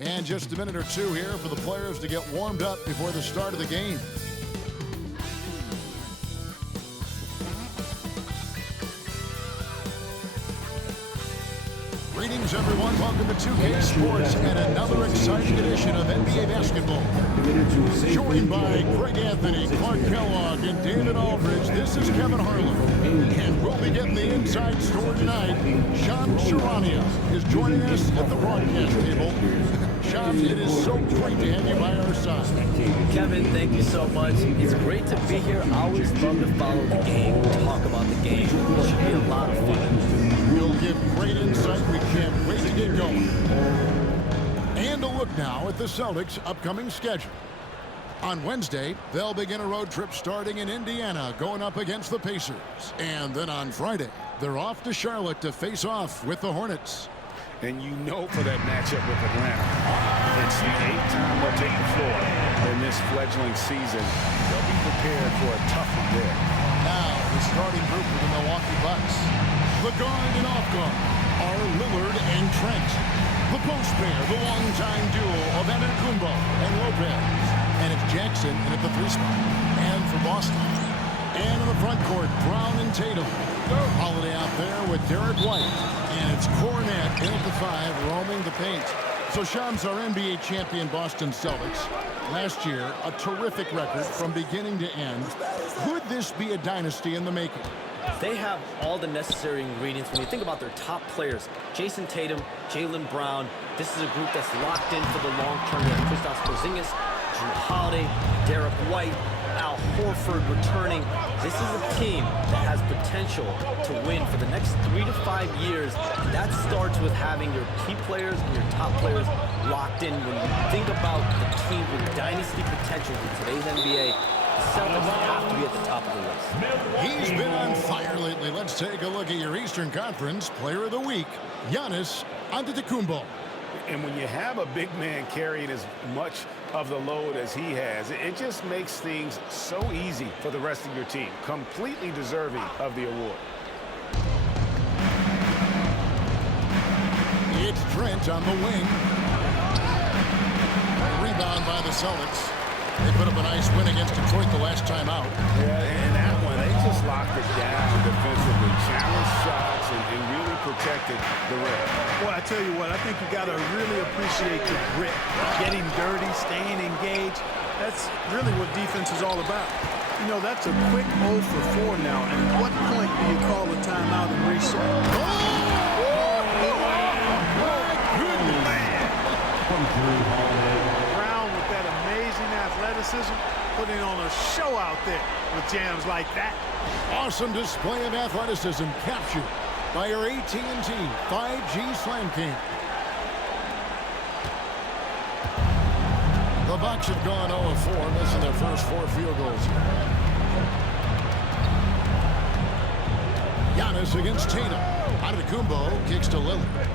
And just a minute or two here for the players to get warmed up before the start of the game. Greetings, everyone. Welcome to 2K Sports and another exciting edition of NBA basketball. Joined by Greg Anthony, Clark Kellogg, and David Aldridge, this is Kevin Harlan. And we'll be getting the inside story tonight. Shams Charania is joining us at the broadcast table. Shams, it is so great to have you by our side. Kevin, thank you so much. It's great to be here. I always love to follow the game, talk about the game. It should be a lot of fun. We'll give great insight. We can't wait to get going. And a look now at the Celtics' upcoming schedule. On Wednesday, they'll begin a road trip starting in Indiana, going up against the Pacers. And then on Friday, they're off to Charlotte to face off with the Hornets. And you know for that matchup with Atlanta, it's the 8th time they'll take the floor in this fledgling season. They'll be prepared for a tough one there. Now, the starting group for the Milwaukee Bucks. The guard and off guard are Lillard and Trent. The post pair, the longtime duo of Antetokounmpo and Lopez. And it's Jackson in at the 3 spot. And for Boston. And in the front court, Brown and Tatum. Holiday out there with Derek White. And it's Cornette in at the 5, roaming the paint. So Shams, our NBA champion Boston Celtics. Last year, a terrific record from beginning to end. Could this be a dynasty in the making? They have all the necessary ingredients. When you think about their top players, Jason Tatum, Jaylen Brown, this is a group that's locked in for the long term. You have Kristaps Porzingis, Jrue Holiday, Derek White, Al Horford returning. This is a team that has potential to win for the next 3 to 5 years. That starts with having your key players and your top players locked in. When you think about the team with dynasty potential in today's NBA, the Celtics have to be at the top of the list. He's been on fire lately. Let's take a look at your Eastern Conference Player of the Week, Giannis Antetokounmpo. And when you have a big man carrying as much of the load as he has, it just makes things so easy for the rest of your team. Completely deserving of the award. It's Trent on the wing. Rebound by the Celtics. They put up a nice win against Detroit the last time out. Yeah, and that one, they just locked it down defensively, challenged shots, and really protected the rim. Well, I tell you what, I think you got to really appreciate your grit, getting dirty, staying engaged. That's really what defense is all about. You know, that's a quick 0 for 4 now. And at what point do you call a timeout and reset? Brown with that amazing athleticism, putting on a show out there with jams like that. Awesome display of athleticism captured by our AT&T 5G Slam King. The Bucks have gone 0-4, missing their first 4 field goals. Giannis against Tatum. Antetokounmpo kicks to Lillard.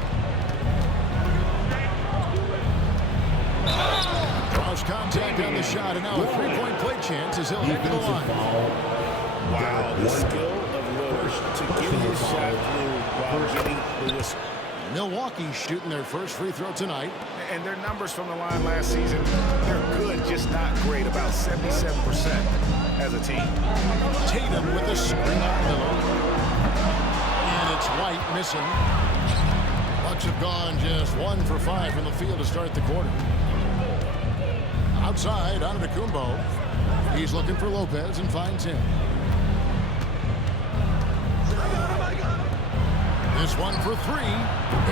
Cross contact on the shot, and now a 3-point play chance as he'll head to the line. Wow, the skill of Lillard to get his shot through while getting the whistle. Milwaukee shooting their first free throw tonight. And their numbers from the line last season, they're good, just not great, about 77% as a team. Tatum with a screen on Lillard. And it's White missing. Bucks have gone just 1 for 5 from the field to start the quarter. Outside, Antetokounmpo. He's looking for Lopez and finds him. This one for 3.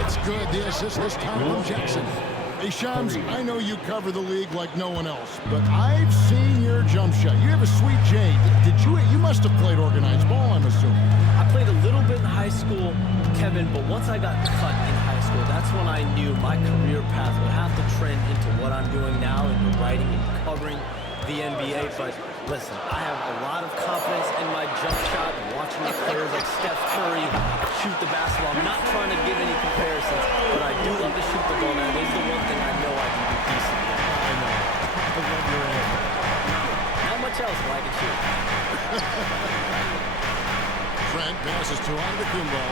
It's good. The assist this time from Jackson. Hey, Shams, I know you cover the league like no one else, but I've seen your jump shot. You have a sweet J. You must have played organized ball, I'm assuming. I played a little bit in high school, Kevin, but once I got cut in high school, that's when I knew my career path would have to trend into what I'm doing now, into writing and covering the NBA. But listen, I have a lot of confidence in my jump shot, and watching the players like Steph Curry shoot the basketball. I'm not trying to give any comparisons, but I do love to shoot the ball, man. This is the one thing I know I can do decent at. I know. I love your aim. Not much else, but I can shoot. Trent passes to Antetokounmpo.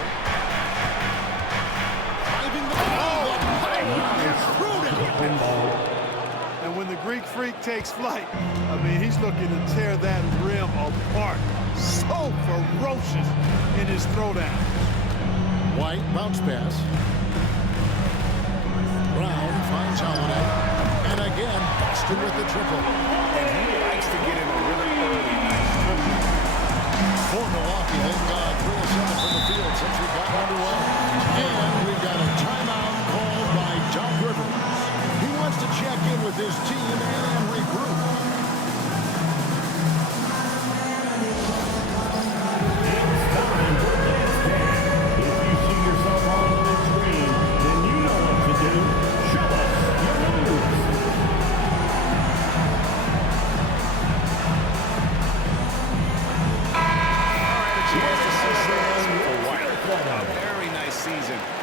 Driving the ball. It's thrown out. And when the Greek Freak takes flight, I mean, he's looking to tear that rim apart. So ferocious in his throwdown. White, bounce pass. Brown finds Holiday. And again, Boston with the triple. And he likes to get in a really early, nice triple. For Milwaukee, they've gone 3 of 7 from the field since we got underway. And we've got a timeout called by Doc Rivers. He wants to check in with his team and regroup.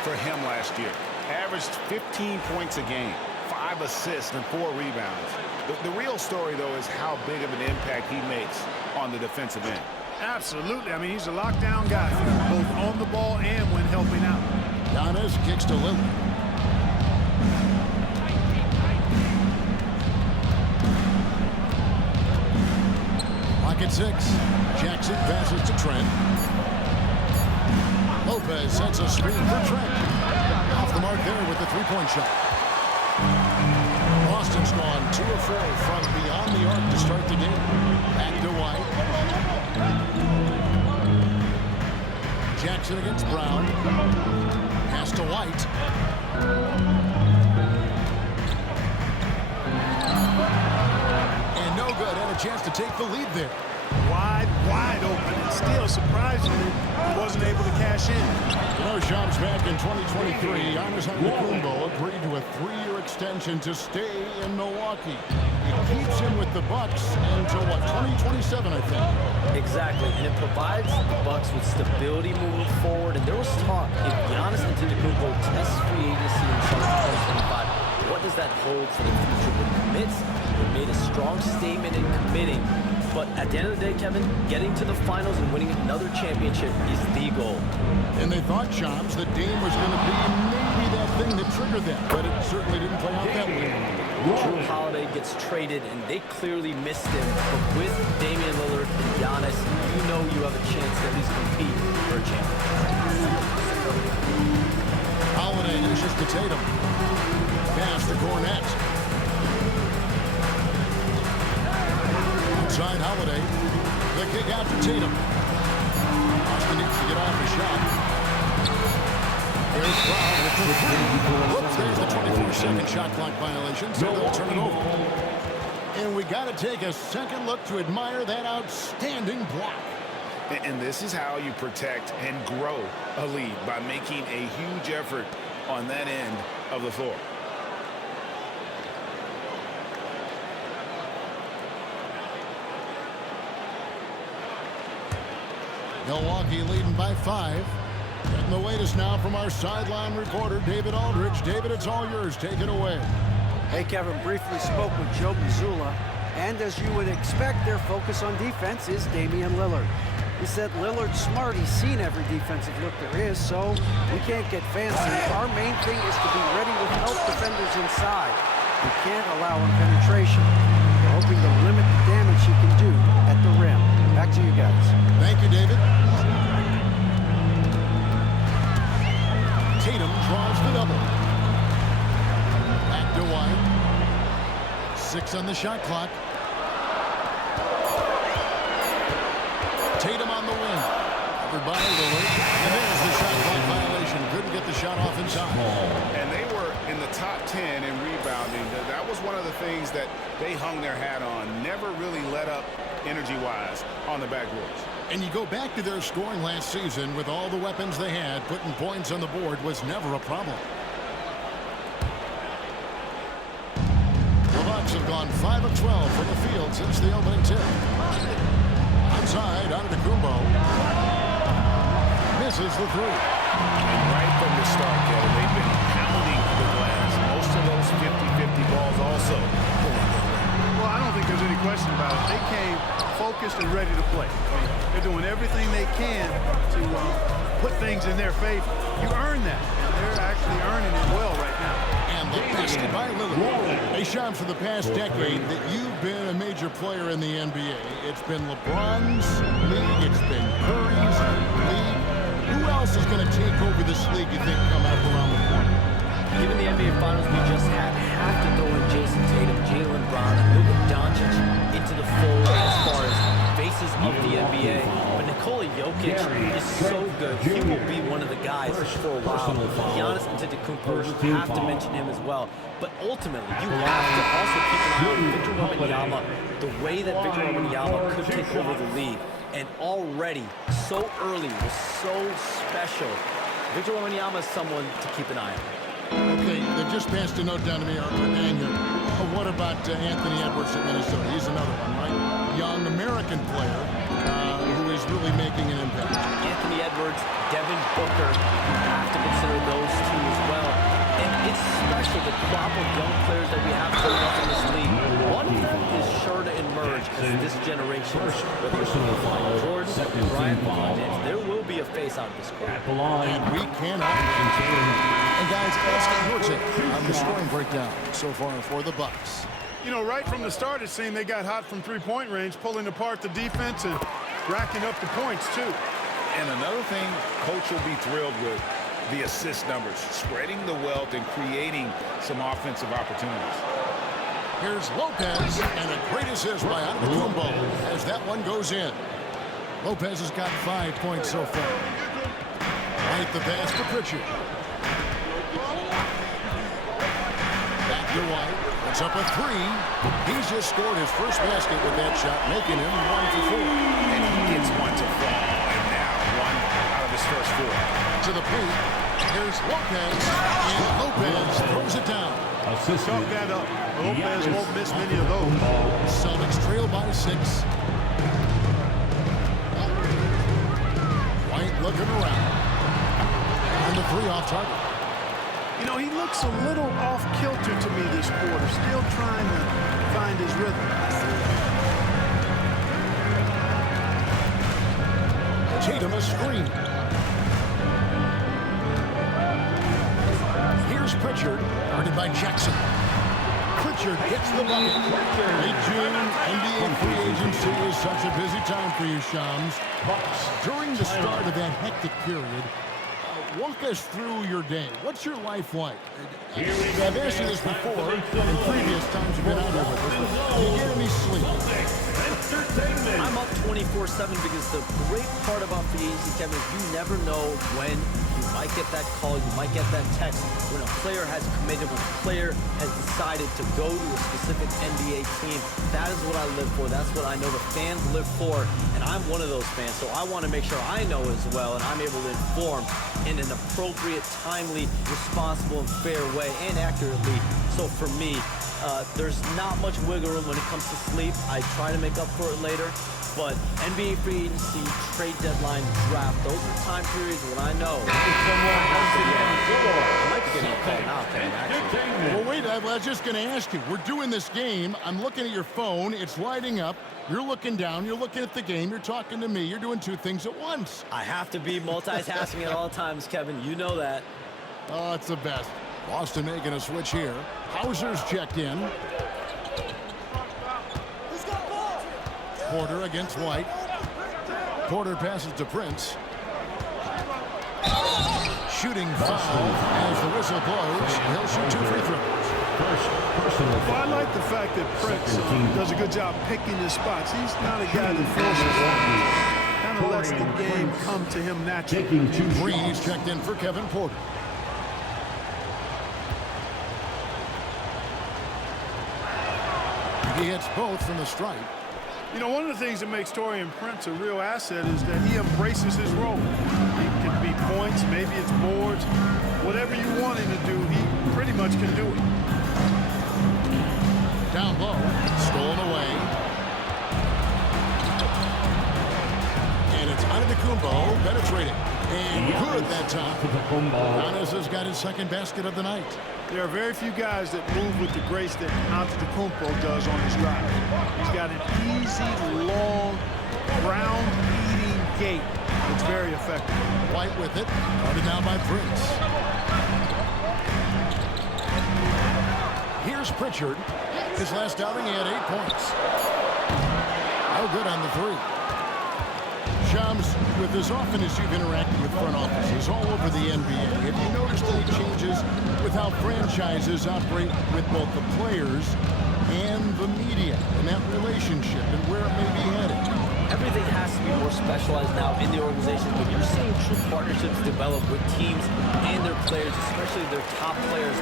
For him last year. Averaged 15 points a game, 5 assists, and 4 rebounds. The real story, though, is how big of an impact he makes on the defensive end. Absolutely. I mean, he's a lockdown guy, both on the ball and when helping out. Giannis kicks to Lillard. Pocket 6. Jackson passes to Trent. Lopez sets a screen for Trent. Off the mark there with the three-point shot. Boston's gone 2 of 4 from beyond the arc to start the game. Back to White. Jackson against Brown. Pass to White. And no good. Had a chance to take the lead there. Wide open. And still, surprisingly, he wasn't able to cash in. You know, Shams, back in 2023, Giannis Antetokounmpo agreed to a 3-year extension to stay in Milwaukee. It keeps him with the Bucks until, what, 2027, I think? Exactly, and it provides the Bucks with stability moving forward. And there was talk, if Giannis Antetokounmpo tests free agency in summer 2025, what does that hold for the future? But commits, they made a strong statement in committing. But at the end of the day, Kevin, getting to the finals and winning another championship is the goal. And they thought, Shams, that Dame was going to be maybe that thing that triggered that, but it certainly didn't play out that way. Drew Holiday gets traded, and they clearly missed him. But with Damian Lillard and Giannis, you know you have a chance to at least compete for a championship. Holiday dishes to Tatum. Pass to Cornette. Outside Holiday. The kick out to Tatum. Boston needs to get off the shot. There's Brown with the three. Whoops, there's the 24-second shot clock violation, so they'll turn it over. And we got to take a second look to admire that outstanding block. And this is how you protect and grow a lead, by making a huge effort on that end of the floor. Milwaukee leading by 5. Getting the latest now from our sideline reporter, David Aldridge. David, it's all yours. Take it away. Hey, Kevin, briefly spoke with Joe Mazzulla, and as you would expect, their focus on defense is Damian Lillard. He said Lillard's smart. He's seen every defensive look there is, so we can't get fancy. Our main thing is to be ready with help defenders inside. We can't allow him penetration. We're hoping to limit the damage he can do at the rim. Back to you guys. Thank you, David. Tatum draws the double. Back to White. 6 on the shot clock. Tatum on the wing. Covered by Lillard. And there's the shot clock violation. Couldn't get the shot off in time. And they were in the top 10 in rebounding. That was one of the things that they hung their hat on. Never really let up energy-wise on the backboards. And you go back to their scoring last season with all the weapons they had, putting points on the board was never a problem. The Bucks have gone 5 of 12 from the field since the opening tip. Outside, Antetokounmpo. Misses the 3. And right from the start, Kevin, they've been pounding the glass. Most of those 50-50 balls also going their way. Well, I don't think there's any question about it. They came focused and ready to play. I mean, they're doing everything they can to put things in their favor. You earn that, and they're actually earning it well right now. And the basket by Lillard. Hey, Sean, for the past decade that you've been a major player in the NBA, it's been LeBron's league, it's been Curry's league. Who else is going to take over this league, you think, coming up around the corner? Given the NBA Finals we just had, have to throw in Jason Tatum, Jaylen Brown, and Luka Doncic into the fold as far as faces of the NBA. But Nikola Jokic is so good. He will be one of the guys for a while. Giannis Antetokounmpo, you have to mention him as well. But ultimately, you have to also keep an eye on Victor Wembanyama, the way that Victor Wembanyama could take over the league. And already, so early, was so special. Victor Wembanyama is someone to keep an eye on. Okay, they just passed a note down to me, Arthur Daniel. What about Anthony Edwards at Minnesota? He's another one, right? Young American player who is really making an impact. Anthony Edwards, Devin Booker, you have to consider those two as well. And it's special, the crop of young players that we have coming up in this league. One of them is sure to emerge as this generation, whether it's Michael Jordan, Bryant, LeBron James, there will be a face out of this crowd. And we cannot wait. And guys, let's get your take on the scoring breakdown so far for the Bucks. You know, right from the start, it seemed they got hot from three-point range, pulling apart the defense and racking up the points, too. And another thing Coach will be thrilled with, the assist numbers, spreading the wealth and creating some offensive opportunities. Here's Lopez, and a great assist by Antetokounmpo as that one goes in. Lopez has got 5 points so far. Right the pass to Pritchard. Back to White. It's up a three. He's just scored his first basket with that shot, making him 1 for 4. And he gets one to fall, and now one out of his first 4. To the paint. Here's Lopez, and Lopez throws it down. Chalk that up. Lopez won't miss many of those. Celtics trail by 6. White looking around. And the 3 off target. You know, he looks a little off-kilter to me this quarter, still trying to find his rhythm. Tatum a screen. Here's Pritchard, guarded by Jackson. Pritchard hits the bucket. Late June, NBA free agency is such a busy time for you, Shams. During the start of that hectic period, walk us through your day. What's your life like? I've asked you this before in previous times you've been out here with us, but do you get any sleep? I'm up 24/7 because the great part about free agency, Kevin, is you never know when you might get that call, you might get that text when a player has committed, when a player has decided to go to a specific NBA team. That is what I live for. That's what I know the fans live for, and I'm one of those fans, so I want to make sure I know as well, and I'm able to inform in an appropriate, timely, responsible, and fair way, and accurately. So for me, there's not much wiggle room when it comes to sleep. I try to make up for it later, but NBA free agency, trade deadline, draft, those are time periods when I know. I might be getting a call now, Kevin, actually. Well, wait, I was just going to ask you. We're doing this game. I'm looking at your phone. It's lighting up. You're looking down. You're looking at the game. You're talking to me. You're doing 2 things at once. I have to be multitasking at all times, Kevin. You know that. Oh, it's the best. Boston making a switch here. Hauser's checked in. Porter against White. Porter passes to Prince. Shooting foul as the whistle blows. He'll shoot 2 free throws. Well, I like the fact that Prince does a good job picking his spots. He's not a guy that forces it. Kind of lets the game come to him naturally. Breeze checked in for Kevin Porter. He hits both from the stripe. You know, one of the things that makes Taurean Prince a real asset is that he embraces his role. It can be points, maybe it's boards. Whatever you want him to do, he pretty much can do it. Down low, stolen away. And it's Antetokounmpo penetrating. And good that time. Giannis has got his second basket of the night. There are very few guys that move with the grace that Antetokounmpo does on his drive. He's got an easy, long, ground-eating gait that It's very effective. White with it. Guarded now by Prince. Here's Pritchard. His last outing, he had 8 points. No good on the three. Shams, with as often as you've interacted with front offices all over the NBA, have you noticed any changes with how franchises operate with both the players and the media and that relationship and where it may be headed? Everything has to be more specialized now in the organization, but you're seeing true partnerships develop with teams and their players, especially their top players.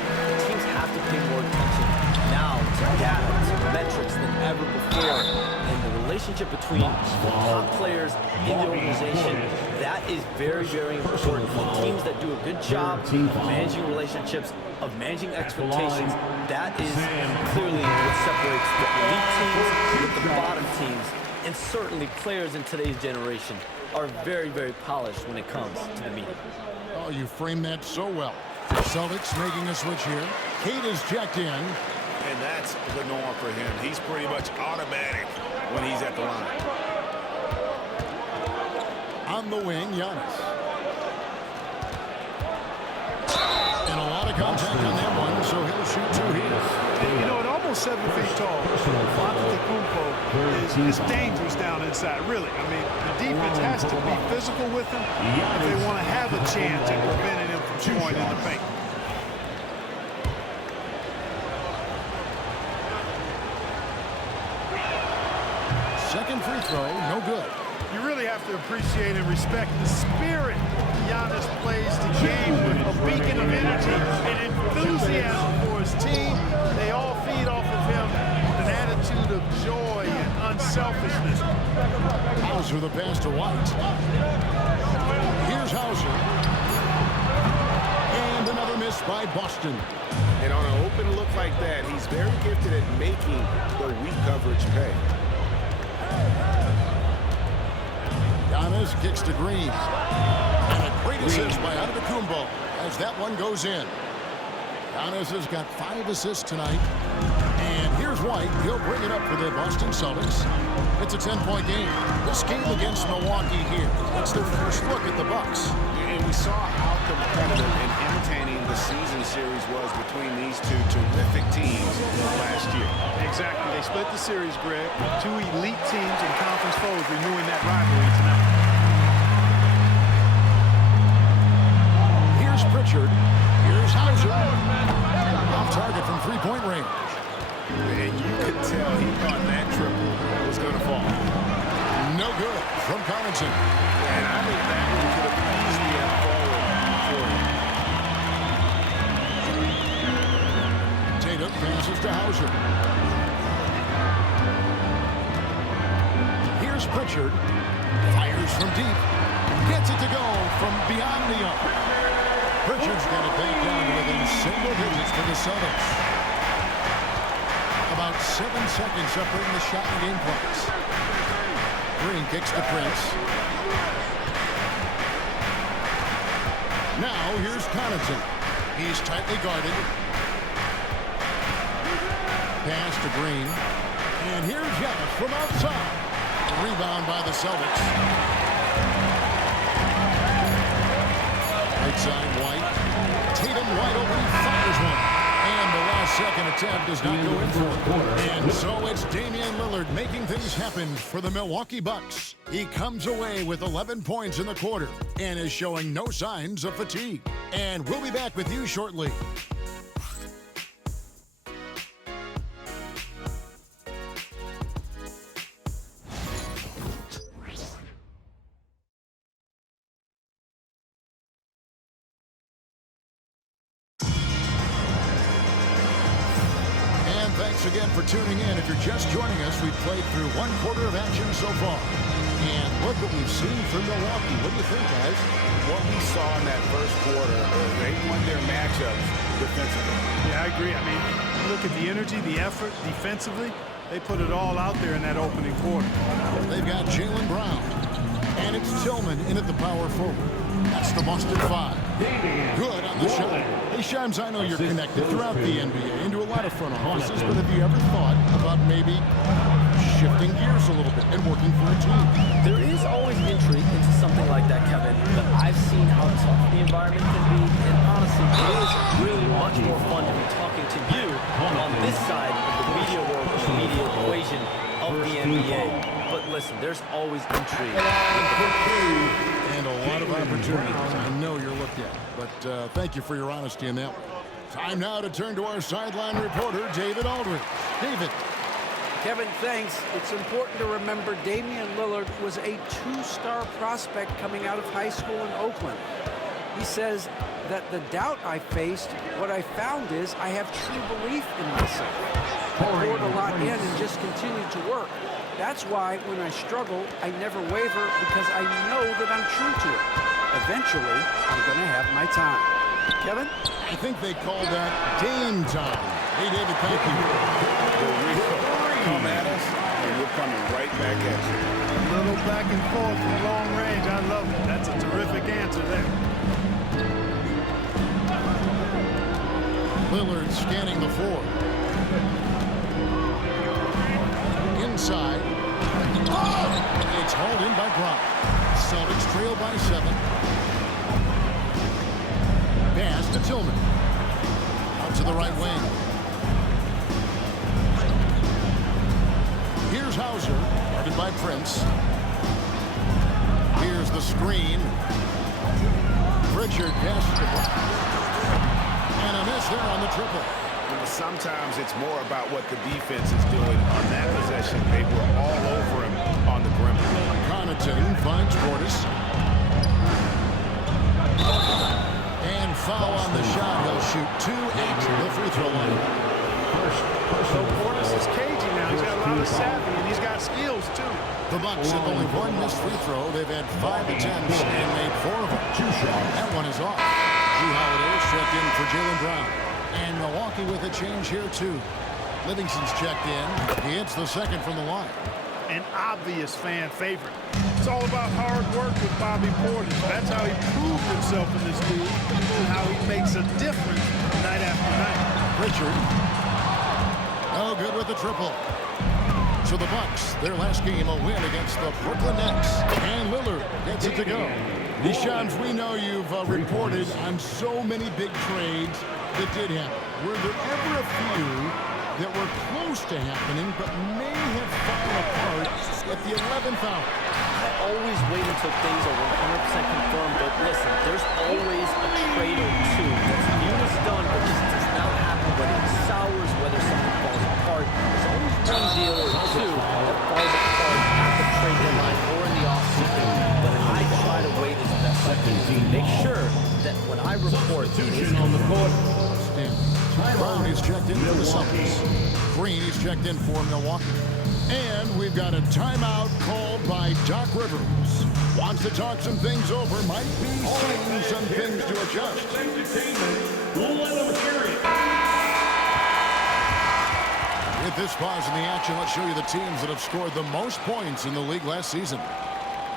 Teams have to pay more attention now to data, to metrics than ever before. And the relationship between the top players in the organization, that is very, very important. The teams that do a good job of managing relationships, of managing expectations, that is clearly what separates the elite teams with the bottom teams. And certainly players in today's generation are very, very polished when it comes to the media. Oh, you framed that so well. Celtics making a switch here. Cade is checked in. And that's the norm for him. He's pretty much automatic when he's at the line. On the wing, Giannis. And a lot of contact on that one, so he'll shoot two here. You know, at almost 7 feet tall, Antetokounmpo is dangerous down inside, really. I mean, the defense has to be physical with him if they want to have a chance at preventing him from scoring in the paint. Second free throw, no good. You really have to appreciate and respect the spirit Giannis plays the game with, a beacon of energy and enthusiasm for his team. They all feed off of him with an attitude of joy and unselfishness. Hauser the pass to White. Here's Hauser. And another miss by Boston. And on an open look like that, he's very gifted at making the weak coverage pay. Giannis kicks to Green. And a great assist by Antetokounmpo as that one goes in. Giannis has got 5 assists tonight. And here's White. He'll bring it up for the Boston Celtics. It's a 10-point game. This game against Milwaukee here. It's their first look at the Bucks. And we saw how competitive and entertaining the season series was between these two terrific teams last year. Exactly. They split the series, Greg, with 2 elite teams and conference foes renewing that rivalry tonight. Here's Pritchard. Here's Hauser. Off target from three-point range. And you could tell he thought that triple was going to fall. No good from Connaughton. And I think that one could have easily have fallen for him. Tatum passes to Hauser. Here's Pritchard. Fires from deep. Gets it to go from beyond the arc. Pritchard's got it back down to within single digits for the Celtics. About 7 seconds separating the shot and game clocks. Green kicks to Prince. Now here's Connaughton. He's tightly guarded. Pass to Green. And here's Giannis from outside. Rebound by the Celtics. Right side, White. Tatum wide open, fires one. And the last second attempt does not go in for it. And so it's Damian Lillard making things happen for the Milwaukee Bucks. He comes away with 11 points in the quarter and is showing no signs of fatigue. And we'll be back with you shortly. Thanks again for tuning in. If you're just joining us, we've played through 1 quarter of action so far. And look what we've seen from Milwaukee. What do you think, guys? What we saw in that first quarter, they won their matchups defensively. Yeah, I agree. I mean, look at the energy, the effort defensively. They put it all out there in that opening quarter. They've got Jaylen Brown. And it's Tillman in at the power forward. That's the Boston 5. Good on the shot. Hey, Shams, I know you're connected throughout the NBA into a lot of front offices, but have you ever thought about maybe shifting gears a little bit and working for a team. There is always intrigue into something like that, Kevin, but I've seen how tough the environment can be, and honestly, it is really much more fun to be talking to you on this side of the media world, the media equation of the NBA. But listen, there's always intrigue. And a lot of opportunities I know you're looked at. But thank you for your honesty in that one. Time now to turn to our sideline reporter, David Aldridge. David. Kevin, thanks. It's important to remember Damian Lillard was a two-star prospect coming out of high school in Oakland. He says that the doubt I faced, what I found is I have true belief in myself. I poured a lot in and just continued to work. That's why when I struggle, I never waver because I know that I'm true to it. Eventually, I'm going to have my time. Kevin? I think they call that Dame time. Hey, David, thank you. Come at us, and we're coming right back at you. A little back and forth from long range. I love it. That's a terrific answer there. Lillard scanning the floor. Inside. It's hauled in by Brown. Celtics trail by 7. Pass to Tillman. Out to the right wing. Here's Hauser, guarded by Prince. Here's the screen. Pritchard passes to Brown. And a miss there on the triple. Sometimes it's more about what the defense is doing on that possession. They were all over him on the perimeter. Connaughton finds Portis. And foul on the shot. He'll shoot 2 at the free throw line. So Portis is cagey now. He's got a lot of savvy, and he's got skills, too. The Bucks have only 1 missed free throw. They've had 5 attempts and made 4 of them. That one is off. Drew Holiday is checked in for Jaylen Brown. And Milwaukee with a change here, too. Livingston's checked in. He hits the second from the line. An obvious fan favorite. It's all about hard work with Bobby Portis. That's how he proved himself in this league and how he makes a difference night after night. Pritchard. Oh, good with the triple. So the Bucks, their last game, a win against the Brooklyn Nets. And Lillard gets it to go. Deschamps, we know you've reported on so many big trades that did happen. Were there ever a few that were close to happening but may have fallen apart at the 11th hour? I always wait until things are 100% confirmed, but listen, there's always a trade or two that's viewed as done, but just does not happen, whether it sours, whether something falls apart. There's always one deal or two that falls apart at the trade deadline or in the offseason, but I try to wait as best I can to make sure that when I report these on the court, Brown is checked in for the Celtics. Green is checked in for Milwaukee. And we've got a timeout called by Doc Rivers. Wants to talk some things over. Might be seeing some things to adjust. With this pause in the action, let's show you the teams that have scored the most points in the league last season.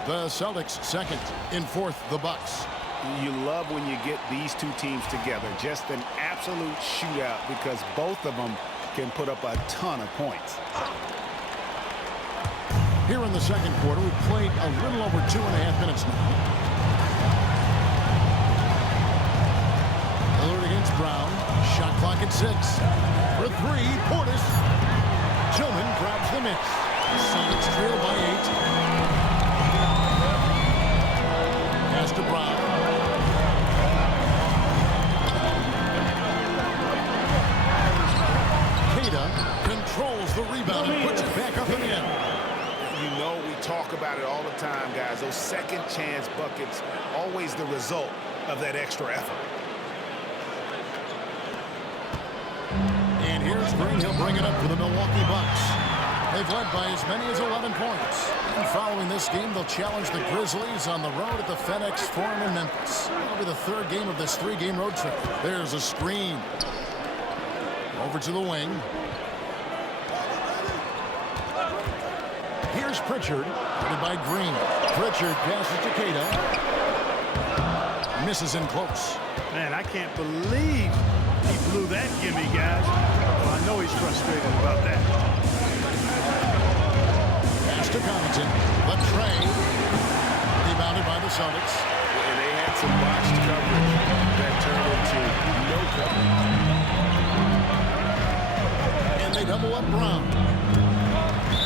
The Celtics second. In fourth, the Bucks. You love when you get these two teams together. Just an absolute shootout because both of them can put up a ton of points. Here in the second quarter, we've played a little over 2.5 minutes now. Lillard against Brown. Shot clock at 6. For 3, Portis. Tillman grabs the miss. Celtics trail by 8. Pass to Brown. Controls the rebound and puts it back up and in. You know, we talk about it all the time, guys. Those second chance buckets, always the result of that extra effort. And here's Green. He'll bring it up for the Milwaukee Bucks. They've led by as many as 11 points. And following this game, they'll challenge the Grizzlies on the road at the FedEx Forum in Memphis. It'll be the third game of this 3-game road trip. There's a screen. Over to the wing. Here's Pritchard, headed by Green. Pritchard passes to Queta. Misses in close. Man, I can't believe he blew that gimme, guys. Well, I know he's frustrated about that. to Connaughton. The tray. Rebounded by the Celtics. And they had some botched coverage that turned into no coverage. And they double up Brown.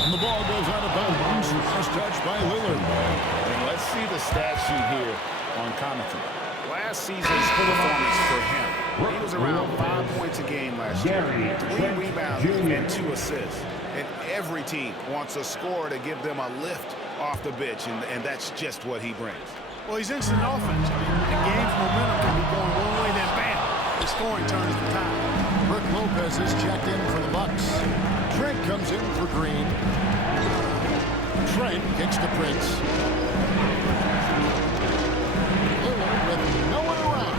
And the ball goes out of bounds. Last touch by Lillard. And let's see the stat sheet here on Connaughton. Last season's performance for him, he was around 5 points a game last year, 3 rebounds and 2 assists. And every team wants a scorer to give them a lift off the bench, and that's just what he brings. Well, he's instant offense. I mean, the game's momentum can be going one way, then bam, the scoring turns the tide. Brook Lopez is checked in for the Bucks. Trent comes in for Green. Trent kicks to Prince. Lillard with no one around.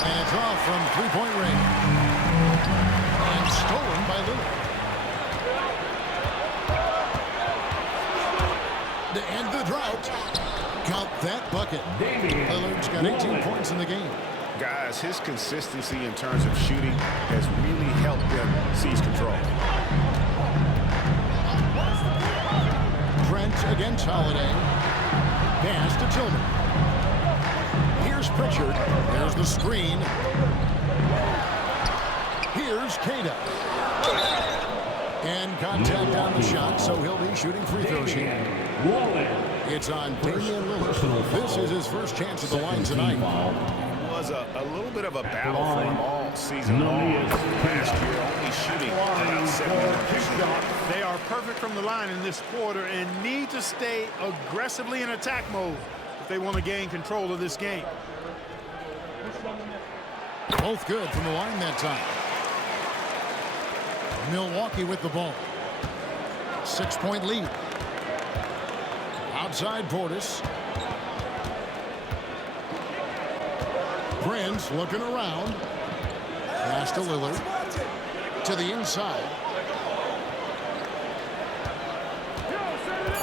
And it's off from three-point range. And stolen by Lillard. To end the drought. Count that bucket. Lillard's got 18 points in the game. Guys, his consistency in terms of shooting has really helped them seize control. Trent against Holiday. Pass to Tillman. Here's Pritchard. There's the screen. Here's Cada. And contact on the shot, so he'll be shooting free throws here. It's on Damian Lillard. This is his first chance at the line tonight. It was a little bit of a battle for him all season long. Last year, only shooting about 71%. They are perfect from the line in this quarter and need to stay aggressively in attack mode if they want to gain control of this game. Both good from the line that time. Milwaukee with the ball. 6-point lead. Outside Portis. Prince looking around. Pass to Lillard. To the inside.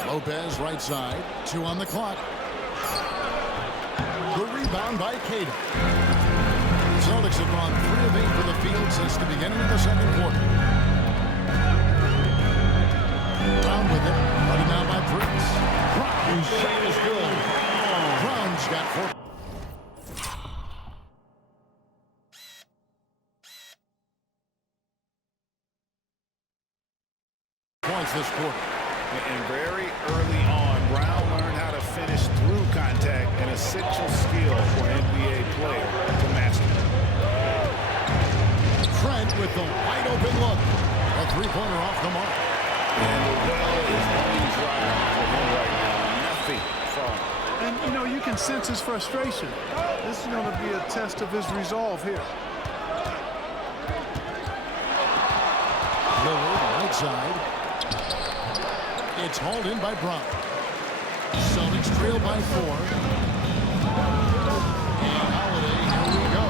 Lopez right side. 2 on the clock. The rebound by Cada. The Celtics have gone 3 of 8 from the field since the beginning of the second quarter. Brown with it. Running now by Prince. Brown's shot is good. Brown's got 4 points this quarter. And very early on, Brown learned how to finish through contact, an essential skill for an NBA player to master. Trent with the wide open look. A 3-pointer off the mark. And the well is running dry for him right now. Nothing from him. And, you know, you can sense his frustration. This is going to be a test of his resolve here. Lillard, right side. It's hauled in by Brown. Celtics trail by 4. And Holiday, here we go.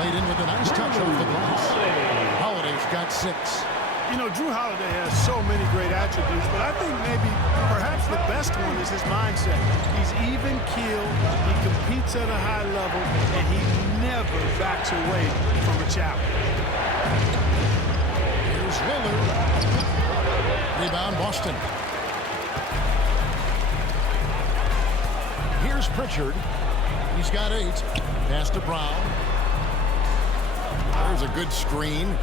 Laid in with a nice touch off the glass. Holiday's got 6. You know, Drew Holiday has so many great attributes, but I think maybe perhaps the best one is his mindset. He's even-keeled, he competes at a high level, and he never backs away from a challenge. Here's Lillard. Rebound, Boston. Here's Pritchard. He's got 8. Pass to Brown. There's a good screen.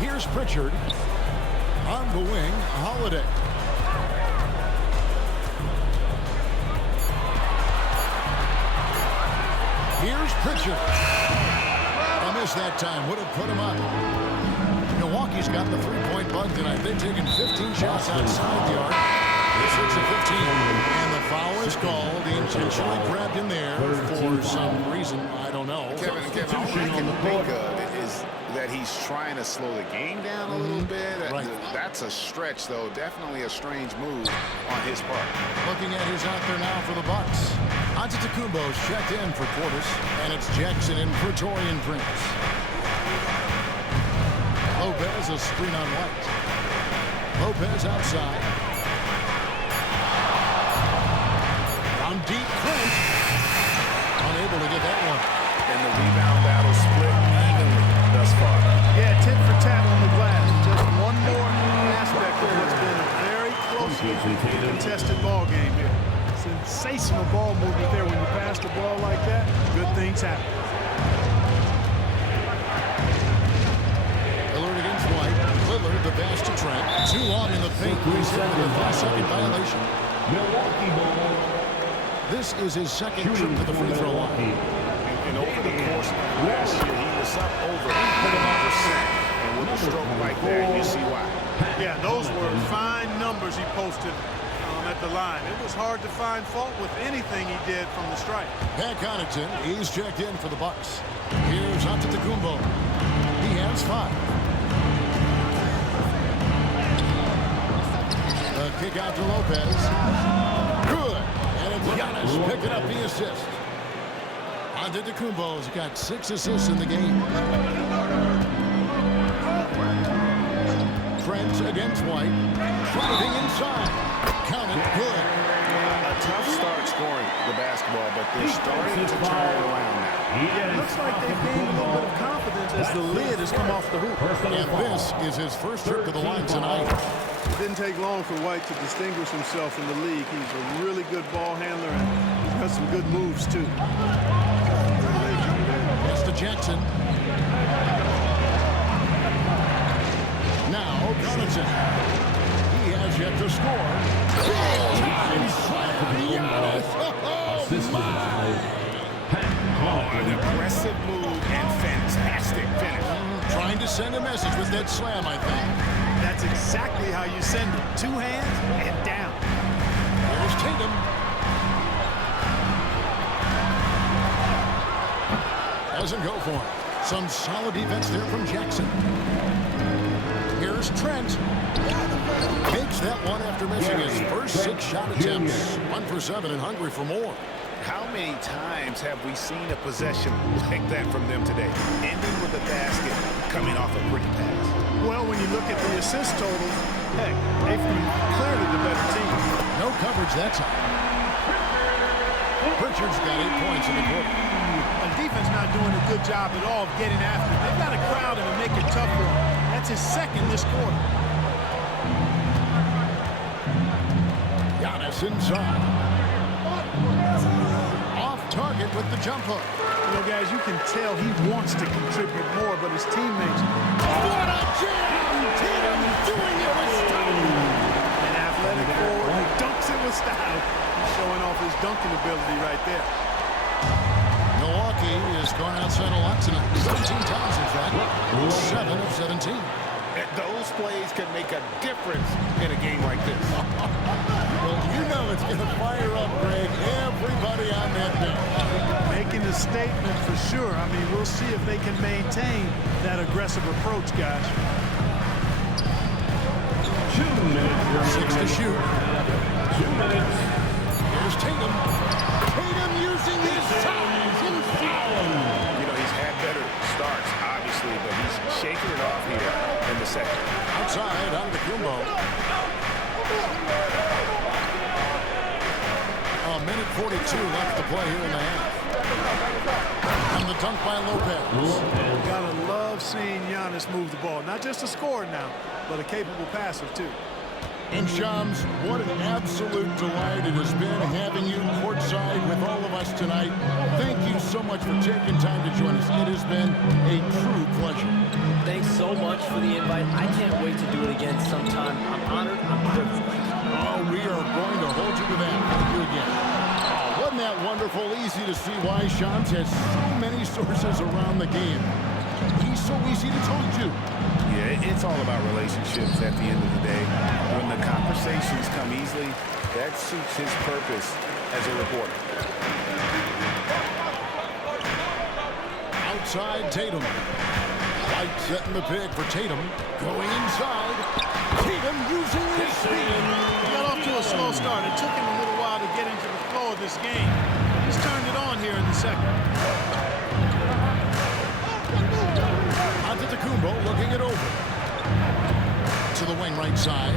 Here's Pritchard. On the wing, Holiday. Here's Pritchard. I missed that time. Would have put him up. Milwaukee's got the 3-point bug tonight. They've taken 15 shots outside the arc. This is a 15. And the foul is called. He intentionally grabbed in there for some reason. I don't know. Kevin, all I can think of is that he's trying to slow the game down a little bit. Right. That's a stretch, though. Definitely a strange move on his part. Looking at who's out there now for the Bucks. Antetokounmpo's checked in for Portis, and it's Jackson in for Taurean Prince. Lopez a screen on White. Lopez outside. On deep, Trent. Unable to get that one. And the rebound battle split evenly thus far. Yeah, tit for tat on the glass. Just one more aspect of what's been a very close game. things happen. Lillard against White. Lillard, the pass to Trent. Too long in the paint. He's hit with a 3-second violation. This is his second trip to the free throw line. And over the course of last year, he was up over 80%. And with a stroke like that, you see why. Yeah, those were fine numbers he posted at the line. It was hard to find fault with anything he did from the stripe. Pat Connaughton, he's checked in for the Bucks. Here's Antetokounmpo. He has 5. The kick out to Lopez. Good. And it's Giannis picking up the assist. Antetokounmpo's got 6 assists in the game. Trent against White. Driving inside. Count it. Good. A tough start scoring the basketball, but they're starting to turn it around now. It looks like they've gained a little bit of confidence as the lid has come off the hoop. And this is his first trip to the line tonight. It didn't take long for White to distinguish himself in the league. He's a really good ball handler, and he's got some good moves, too. Pass to Jackson. Now, Connaughton. He has yet to score. Big-time slam. Giannis. An aggressive move and fantastic finish. Trying to send a message with that slam, I think. That's exactly how you send it. 2 hands and down. Here's Tatum. Doesn't go for it. Some solid defense there from Jackson. Here's Trent. Takes that one after missing his first 6 shot attempts. 1 for 7 and hungry for more. How many times have we seen a possession like that from them today? Ending with a basket, coming off a pretty pass. Well, when you look at the assist total, heck, they've been clearly the better team. No coverage that time. Pritchard's got 8 points in the quarter. The defense not doing a good job at all of getting after it. They've got to crowd him and make it tough for him. That's his second this quarter. Giannis inside. Off target with the jump hook. You know, guys, you can tell he wants to contribute more, but his teammates... What a jam! Tatum doing it with style. An athletic forward who dunks it with style. He's showing off his dunking ability right there. Milwaukee is going outside a lot tonight. 17 times, in fact. 7 of 17. Those plays can make a difference in a game like this. Well, you know it's going to fire up, Greg, everybody on that bench. Making a statement for sure. I mean, we'll see if they can maintain that aggressive approach, guys. 6 to shoot. 2 minutes. Here's Tatum. Tatum using his size and fouling. You know, he's had better starts, obviously, but he's shaking it off here in the second. Outside, Antetokounmpo. A minute 42 left to play here in the half. And the dunk by Lopez. Gotta love seeing Giannis move the ball. Not just a scorer now, but a capable passer, too. And Shams, what an absolute delight it has been having you courtside with all of us tonight. Thank you so much for taking time to join us. It has been a true pleasure. Thanks so much for the invite. I can't wait to do it again sometime. I'm honored. I'm privileged. Oh, we are going to hold you to that. Thank you again. Oh, wasn't that wonderful? Easy to see why Shams has so many sources around the game. He's so easy to talk to. Yeah, it's all about relationships at the end of the day. When the conversations come easily, that suits his purpose as a reporter. Outside Tatum. White setting the pick for Tatum. Going inside. Tatum using his speed. He got off to a slow start. It took him a little while to get into the flow of this game. He's turned it on here in the second. Antetokounmpo looking it over. To the wing right side.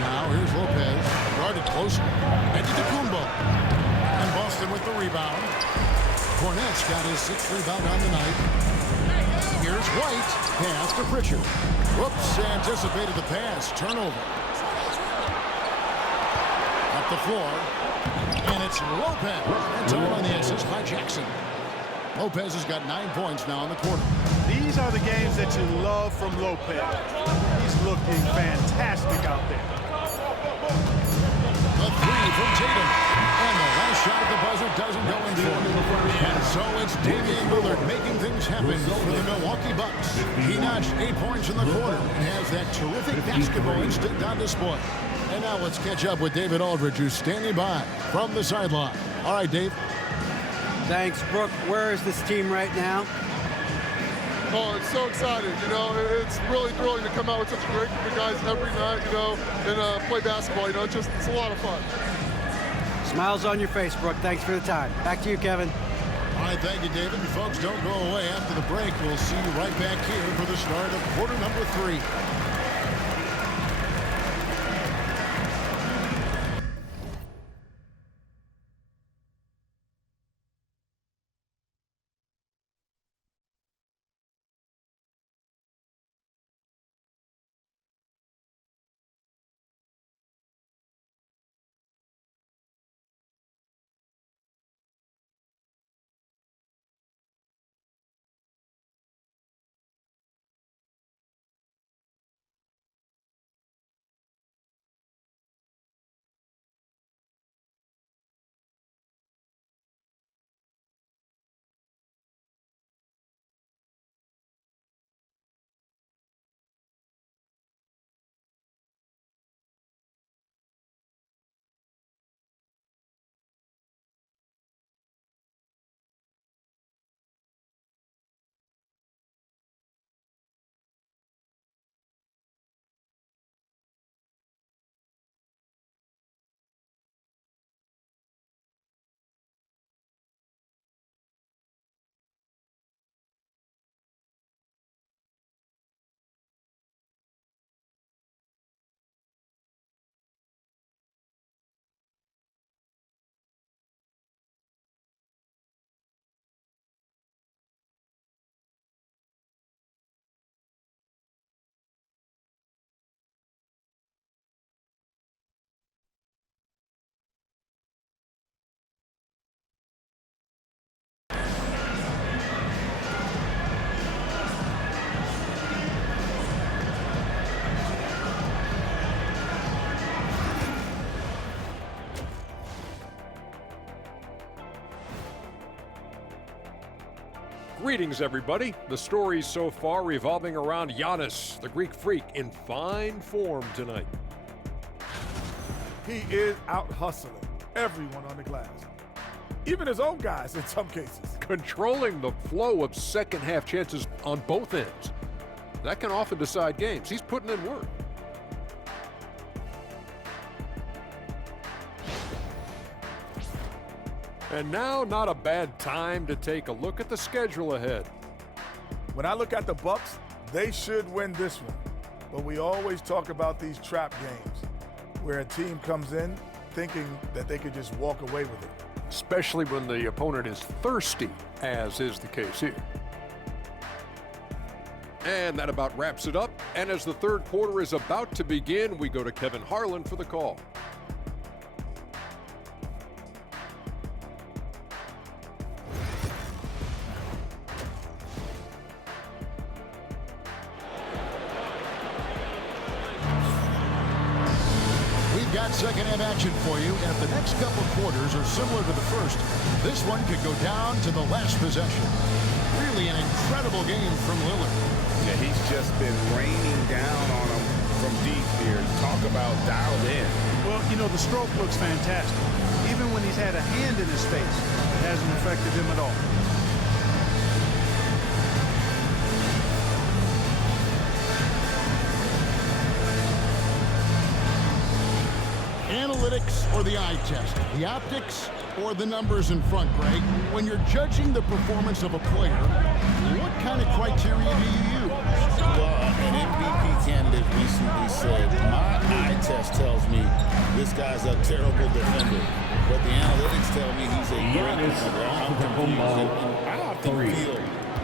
Now here's Lopez. Guarded closer. Antetokounmpo. And Boston with the rebound. Cornette's got his 6th rebound on the night. Here's White. Pass to Pritchard. Whoops, anticipated the pass. Turnover. Up the floor. And it's Lopez. That's all on the assist by Jackson. Lopez has got 9 points now in the quarter. These are the games that you love from Lopez. He's looking fantastic out there. The three from Tatum. And the last shot at the buzzer doesn't go in for him. And so it's Damian Lillard making things happen for the Milwaukee Bucks. He notched 8 points in the quarter and has that terrific basketball instinct on display. And now let's catch up with David Aldridge, who's standing by from the sideline. All right, Dave. Thanks, Brooke. Where is this team right now? Oh, it's so exciting, you know. It's really thrilling to come out with such a great group of guys every night, you know, and play basketball, you know. It's a lot of fun. Smiles on your face, Brooke. Thanks for the time. Back to you, Kevin. All right, thank you, David. And folks, don't go away. After the break, we'll see you right back here for the start of quarter number 3. Greetings, everybody. The stories so far revolving around Giannis, the Greek freak, in fine form tonight. He is out hustling everyone on the glass, even his own guys in some cases. Controlling the flow of second-half chances on both ends. That can often decide games. He's putting in work. And now, not a bad time to take a look at the schedule ahead. When I look at the Bucks, they should win this one. But we always talk about these trap games where a team comes in thinking that they could just walk away with it. Especially when the opponent is thirsty, as is the case here. And that about wraps it up. And as the third quarter is about to begin, we go to Kevin Harlan for the call. Got second half action for you, and if the next couple quarters are similar to the first, this one could go down to the last possession. Really an incredible game from Lillard. Yeah, he's just been raining down on him from deep here. Talk about dialed in. Well, you know, the stroke looks fantastic. Even when he's had a hand in his face, it hasn't affected him at all. Analytics or the eye test? The optics or the numbers in front, Greg? When you're judging the performance of a player, what kind of criteria do you use? Well, an MVP candidate recently said, my eye test tells me this guy's a terrible defender, but the analytics tell me he's a great defender. I'm confused, and I often feel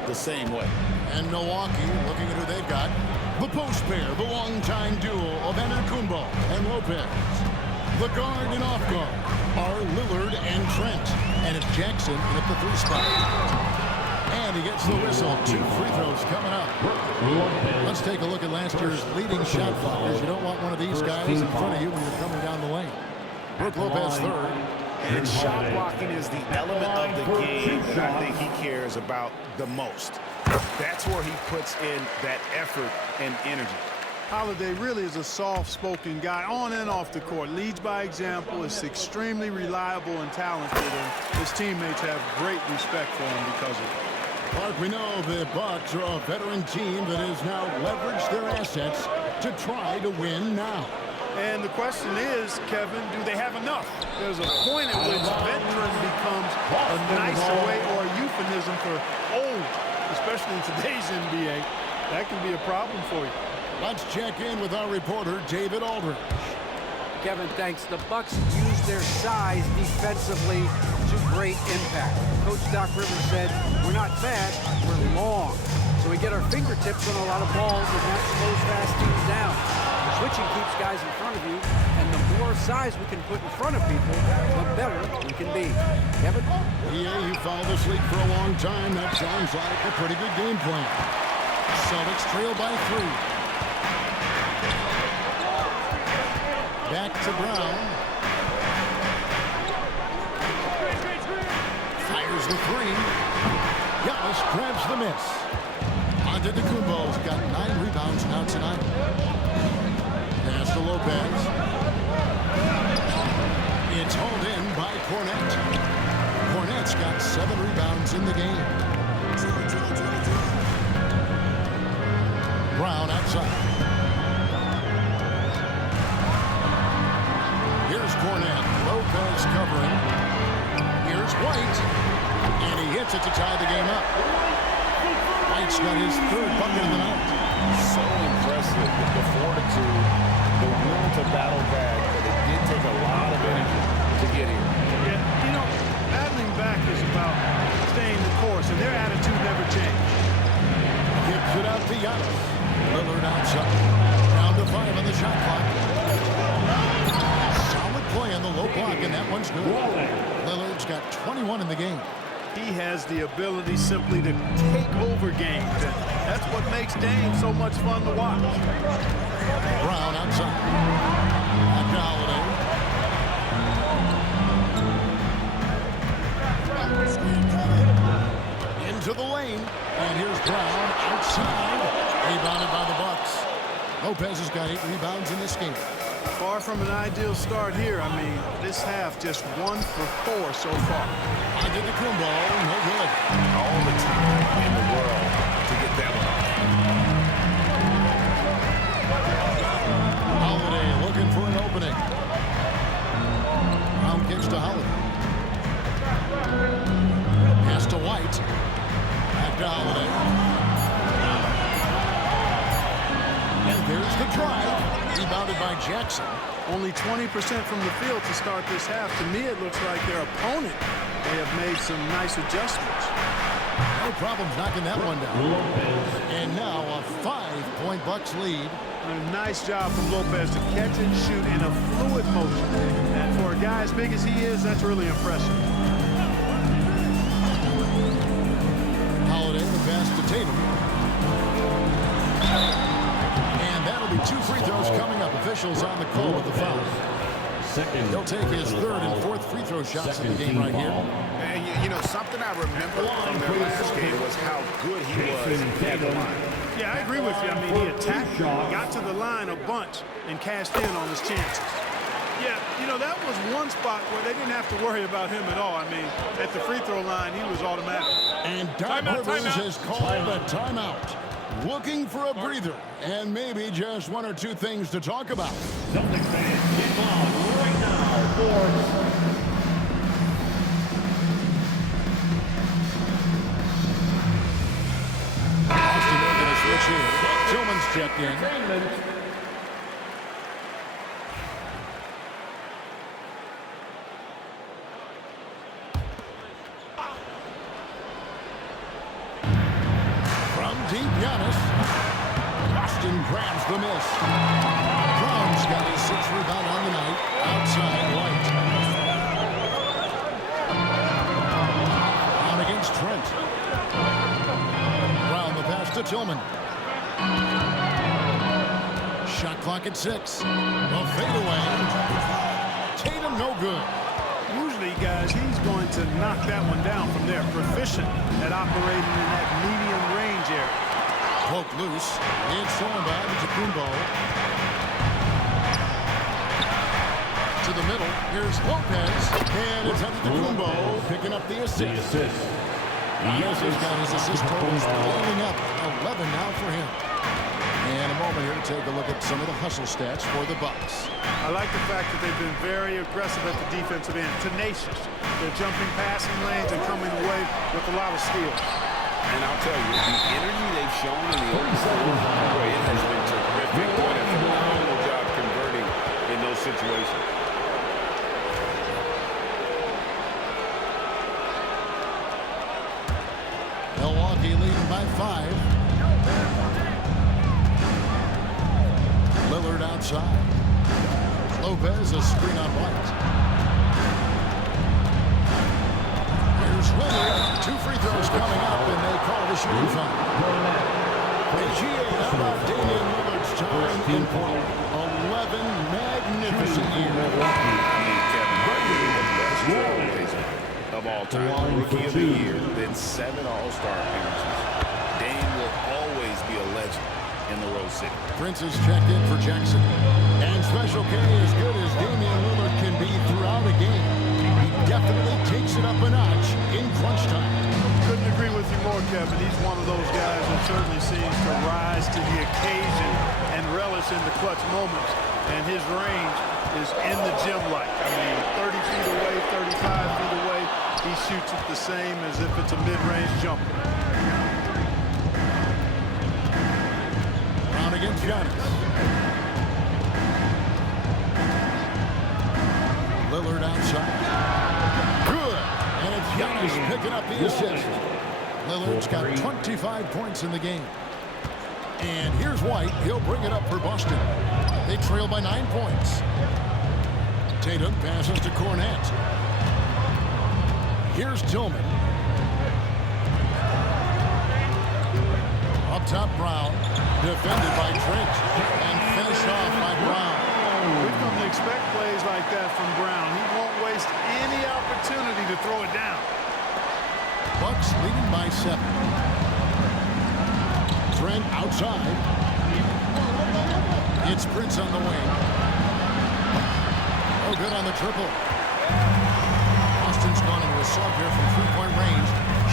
the same way. And Milwaukee, looking at who they've got, the post pair, the longtime duo of Antetokounmpo and Lopez. The guard and off guard are Lillard and Trent. And it's Jackson at the 3 spot. And he gets the whistle. 2 free throws coming up. Let's take a look at last year's leading shot blockers. You don't want one of these guys in front of you when you're coming down the lane. Brook Lopez third. And shot blocking is the element of the game that I think he cares about the most. That's where he puts in that effort and energy. Holiday really is a soft-spoken guy on and off the court. Leads by example, is extremely reliable and talented, and his teammates have great respect for him because of it. Clark, we know the Bucks are a veteran team that has now leveraged their assets to try to win now. And the question is, Kevin, do they have enough? There's a point at which veteran becomes a nicer way or a euphemism for old, especially in today's NBA. That can be a problem for you. Let's check in with our reporter, David Aldridge. Kevin, thanks. The Bucks use their size defensively to great impact. Coach Doc Rivers said, we're not fast, we're long. So we get our fingertips on a lot of balls, and that slows fast teams down. Switching keeps guys in front of you, and the more size we can put in front of people, the better we can be. Kevin? Yeah, you followed this league for a long time. That sounds like a pretty good game plan. Celtics trail by 3. Back to Brown. Fires the 3. Giannis grabs the miss. Antetokounmpo's got 9 rebounds now tonight. Pass to Lopez. It's hauled in by Cornette. Cornette's got 7 rebounds in the game. Brown outside. Here's Cornette. Lopez covering. Here's White. And he hits it to tie the game up. White's got his 3rd bucket of the night. So impressive with the fortitude, the will to battle back, but it did take a lot of energy to get here. Yeah, you know, battling back is about staying the course, and their attitude never changed. Kicks it out to Giannis. Lillard outside. Down to 5 on the shot clock. Solid play on the low block, and that one's good. Lillard's got 21 in the game. He has the ability simply to take over games, and that's what makes Dame so much fun to watch. Brown outside. Back to Holiday. Into the lane, and here's Brown outside. Rebounded by the Bucks. Lopez has got 8 rebounds in this game. Far from an ideal start here. I mean, this half just 1 for 4 so far. Antetokounmpo, no good. All the time in the world to get that one off. Holiday looking for an opening. Brown kicks to Holiday. Pass to White. Back to Holiday. And there's the drive. Rebounded by Jackson. Only 20% from the field to start this half. To me, it looks like their opponent may have made some nice adjustments. No problems knocking that one down. And now a 5-point Bucks lead. A nice job from Lopez to catch and shoot in a fluid motion. And for a guy as big as he is, that's really impressive. Holiday, the pass to Tatum. And that'll be 2 free throws coming up. Officials on the call with the foul. He'll take his 3rd and 4th free throw shots in the game right here. And you know, something I remember from their last game was how good he was at the line. Yeah, I agree with you. I mean, he attacked, got to the line a bunch, and cashed in on his chances. Yeah, you know, that was one spot where they didn't have to worry about him at all. I mean, at the free throw line, he was automatic. And Doc Rivers has called a timeout. Looking for a breather and maybe just 1 or 2 things to talk about. Celtics fans, get on right now for Austin making a switch here. Tillman's checked in. From deep, Giannis. Austin grabs the miss. Brown Brown's got his 6th rebound on the night. Outside White. On against Trent. Brown the pass to Tillman. Shot clock at 6. A fadeaway. Tatum no good. Usually, guys, he's going to knock that one down from there. Proficient at operating in that medium range area. Poke loose. It's thrown by Antetokounmpo. To the middle. Here's Lopez. And it's Antetokounmpo picking up the assist. Giannis has got his assist totals rolling up. 11 now for him. And a moment here to take a look at some of the hustle stats for the Bucks. I like the fact that they've been very aggressive at the defensive end. Tenacious. They're jumping passing lanes and coming away with a lot of steals. And I'll tell you, the energy they've shown in the open floor, boy, it has been terrific. Doing a phenomenal job converting in those situations. Milwaukee leading by 5. Lillard outside. Lopez a screen on White. Here's Lillard. 2 free throws coming up, and they call the shooting foul. How about Damian Lillard's time in Portland? 11 magnificent years. Of all time, Rookie of the Year, then 7 All-Star appearances. Dame will always be a legend in the Rose City. Prince is checked in for Jackson. And Special K as good as Damian Lillard can be throughout a game. He definitely takes it up a notch in crunch time. Couldn't agree with you more, Kevin. He's one of those guys that certainly seems to rise to the occasion and relish in the clutch moments. And his range is in the gym like. I mean, 30 feet away, 35 feet away. He shoots it the same as if it's a mid-range jumper. Brown against Giannis. Lillard outside. Good. And it's Giannis picking up the assist. Lillard's got 25 points in the game. And here's White. He'll bring it up for Boston. They trail by 9 points. Tatum passes to Cornette. Here's Tillman. Up top, Brown. Defended by Trent. And finished off by Brown. We've come to expect plays like that from Brown. He won't waste any opportunity to throw it down. Bucks leading by 7. Trent outside. It's Prince on the wing. Oh, good on the triple. Austin's gone into a slump here from 3-point range.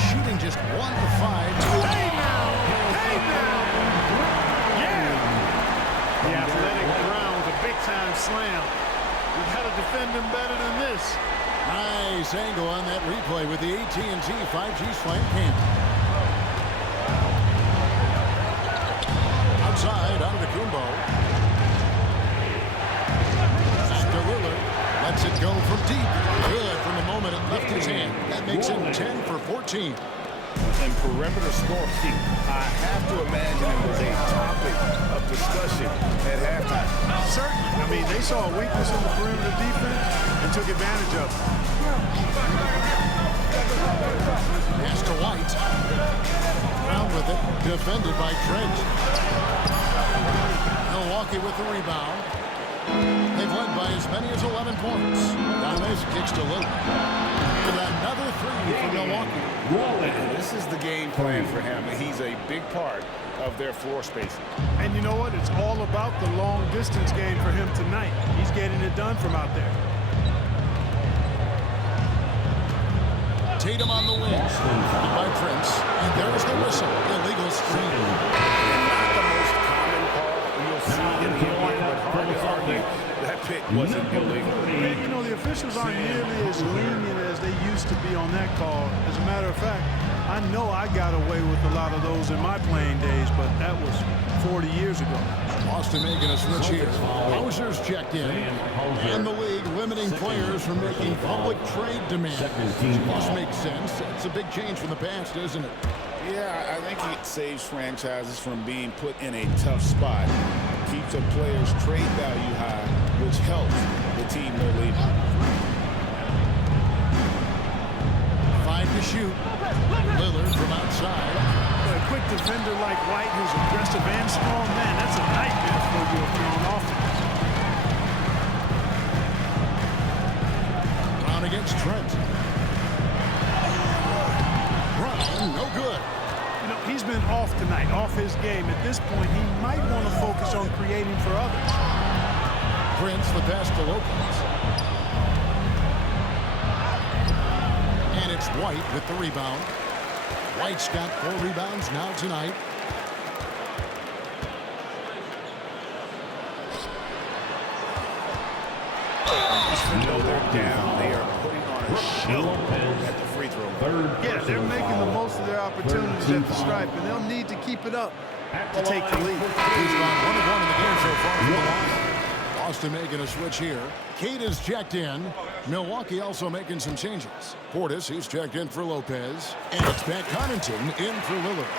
Shooting just 1 of 5. Hey now! Hey now! Yeah! The athletic Brown with a big-time slam. We've got to defend him better than this. Nice angle on that replay with the AT&T 5G slam cam. Outside, Antetokounmpo. Lillard lets it go from deep. Good from the moment it left his hand. That makes him 10 for 14. And perimeter scoring, I have to imagine it was a topic of discussion at halftime. Certainly. I mean, they saw a weakness in the perimeter defense and took advantage of it. Pass to White. Brown with it. Defended by Trent. Milwaukee with the rebound. They've led by as many as 11 points. Giannis kicks to Lillard. And another 3 for Milwaukee. And this is the game plan for him. He's a big part of their floor spacing. And you know what? It's all about the long-distance game for him tonight. He's getting it done from out there. Tatum on the wing. By Prince. And there's the whistle. Illegal screen. Not the most common call you'll see in the NBA, but hard to argue that pick wasn't illegal. And, you know, the officials aren't nearly as lenient as they used to be on that call. As a matter of fact, I know I got away with a lot of those in my playing days, but that was 40 years ago. Boston making a switch here. Hauser's checked in. And the league limiting players from making public trade demands. Must make sense. It's a big change from the past, isn't it? Yeah, I think it saves franchises from being put in a tough spot. keeps a player's trade value high, which helps the team they're leading. 5 to shoot. Lillard from outside. A quick defender like White, who's aggressive and strong, man, that's a nightmare for you if you're on offense. Brown against Trent. Brown, no good. You know, he's been off tonight, off his game. At this point, he might want to focus on creating for others. Prince, the pass to Lopez. And it's White with the rebound. White's got 4 rebounds now tonight. Though they're down, they are putting on a show at the free throw. Yeah, they're making the most of their opportunities at the stripe, and they'll need to keep it up to take the lead. He's gone 1 of 1 in the game so far from the line. Boston making a switch here. Cade is checked in. Milwaukee also making some changes. Portis, he's checked in for Lopez. And it's Pat Connaughton in for Lillard.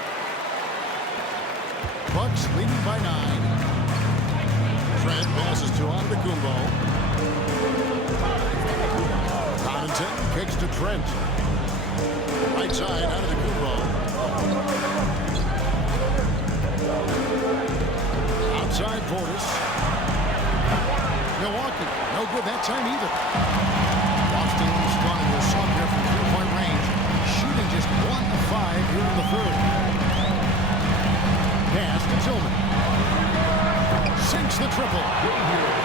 Bucks leading by 9. Trent passes to Antetokounmpo. Connaughton kicks to Trent. Right side, Antetokounmpo. Outside Portis. Milwaukee, no good that time either. Boston strong in the slump here from 3-point range. Shooting just 1 of 5 here in the third. Pass to Tillman. Sinks the triple.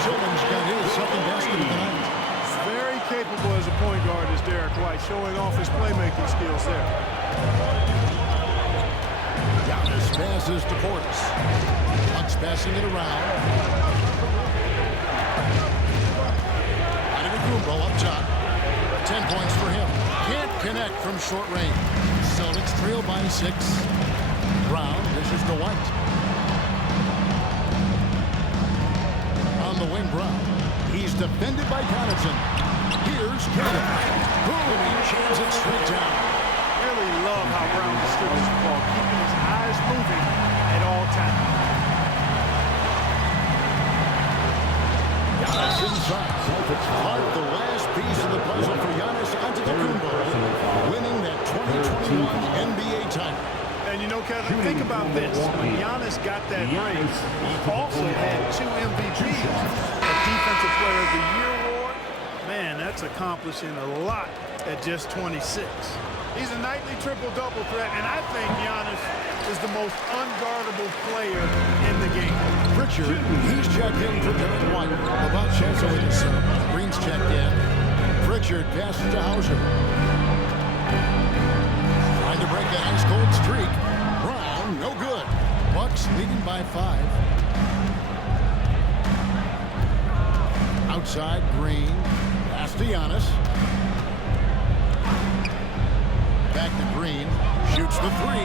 Tillman's got his second basket of the night. Very capable as a point guard is Derek White, showing off his playmaking skills there. Giannis passes to Portis. Bucks passing it around. Antetokounmpo up top. 10 points for him. Can't connect from short range. Celtics trail by 6. Brown dishes to White. On the wing, Brown. He's defended by Connaughton. Here's Tatum. Boom, he jams it straight down. Really love how Brown distributes the ball, keeping his eyes moving at all times. Giannis inside. Mark the last piece of the puzzle for Giannis Antetokounmpo, winning that 2021 NBA title. And you know, Kevin, think about this. When Giannis got that ring, he also had 2 MVPs, a Defensive Player of the Year award. Man, that's accomplishing a lot at just 26. He's a nightly triple-double threat, and I think Giannis is the most unguardable player in the game. Pritchard, he's checked in for Derek White. About chance with his son. Green's checked in. Pritchard passes to Hauser. Trying to break that ice-cold streak. Brown, no good. Bucks leading by 5. Outside, Green. Pass to Giannis. Back to Green. Shoots the 3.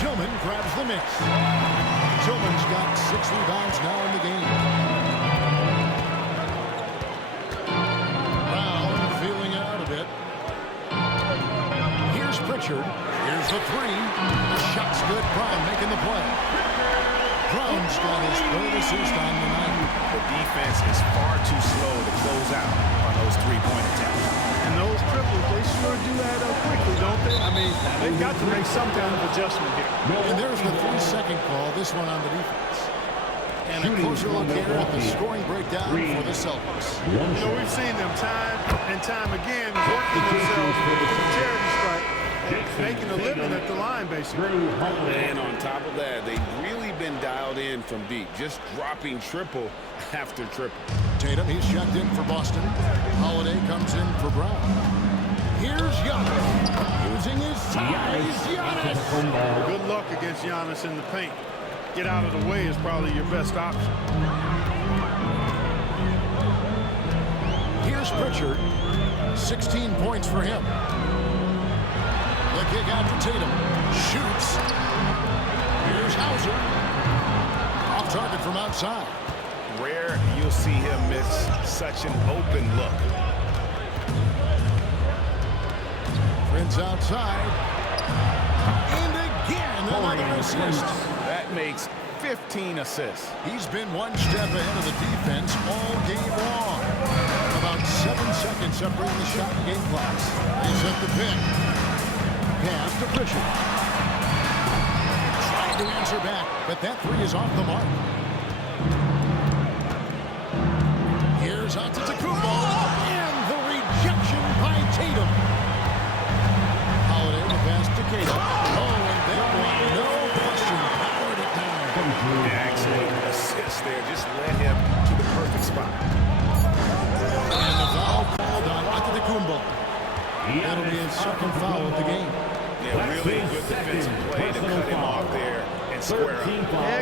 Tillman grabs the mix. Tillman's got 6 rebounds now in the game. Brown feeling it out a bit. Here's Pritchard. Here's the 3. The shot's good. Brown making the play. Brown's got his 3rd assist on the night. The defense is far too slow to close out on those 3-point attempts. And those triples, they sure do add up quickly, don't they? I mean, they've got to make some kind of adjustment here. And there's the 3-second call, this one on the defense. And a closer look here at the scoring breakdown for the Celtics. You know, we've seen them time and time again working themselves with the charity stripe and making a living at the line, basically. And on top of that, they've really been dialed in from deep, just dropping triple after triple. Tatum, he's checked in for Boston. Holiday comes in for Brown. Here's Giannis. Using his size, Giannis. Good luck against Giannis in the paint. Get out of the way is probably your best option. Here's Pritchard. 16 points for him. The kick out to Tatum. Shoots. Here's Hauser. Off target from outside. Rare you'll see him miss such an open look. Prince outside. And again, another assist. That makes 15 assists. He's been one step ahead of the defense all game long. About 7 seconds separating the shot and game clocks. They set the pick. Pass to Pritchard. Trying to answer back, but that three is off the mark. Here's Antetokounmpo, and the rejection by Tatum. Holiday the pass to Tatum. Oh, and that one, no question, powered it down. Excellent assist there. Just led him to the perfect spot. And the foul called on Antetokounmpo. That'll be his second foul of the game. Yeah, really good defensive play to cut him off there and square up.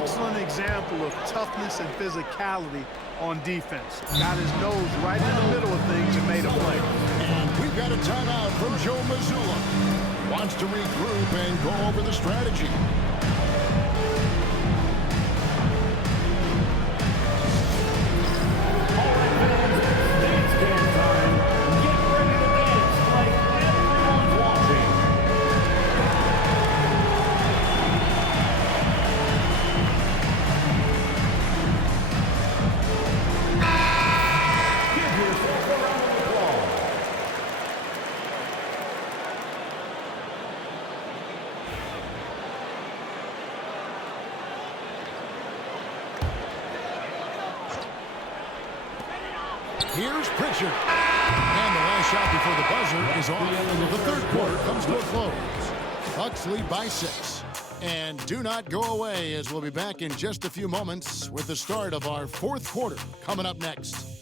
Excellent example of toughness and physicality on defense. Got his nose right in the middle of things and made a play. And we've got a timeout from Joe Mazzulla. Wants to regroup and go over the strategy. Here's Pritchard. And the last shot before the buzzer is off. The third quarter comes to a close. Bucks lead by 6. And do not go away, as we'll be back in just a few moments with the start of our fourth quarter coming up next.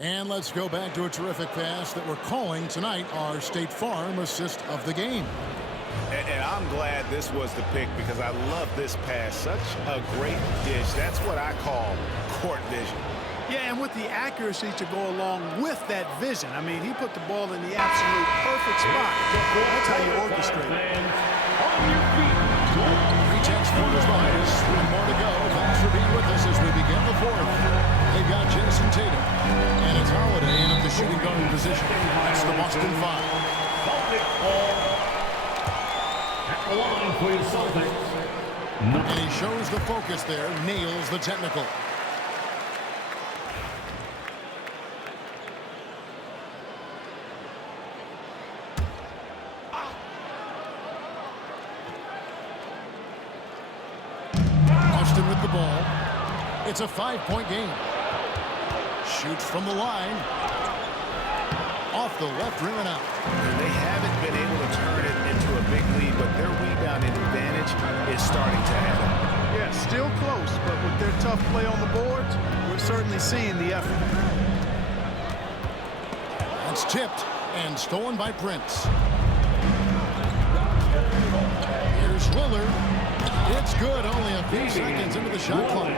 And let's go back to a terrific pass that we're calling tonight our State Farm assist of the game. And I'm glad this was the pick because I love this pass. Such a great dish. That's what I call court vision. Yeah, and with the accuracy to go along with that vision. I mean, he put the ball in the absolute perfect spot. That's how you orchestrate it. On your feet. 3 quarters behind us. 1 more to go. Thanks for being with us as we begin the fourth. They've got Jason Tatum. And it's Holiday in at the shooting guard position. That's the Boston 5. At the line for your Celtics. And he shows the focus there. Nails the technical. Boston with the ball. It's a 5-point game. Shoots from the line. Off the left rim and out. They haven't been able to turn it into a big lead, but their rebounding advantage is starting to add up. Yeah, still close, but with their tough play on the boards, we're certainly seeing the effort. That's tipped and stolen by Prince. Here's Lillard. It's good, only a few seconds into the shot clock.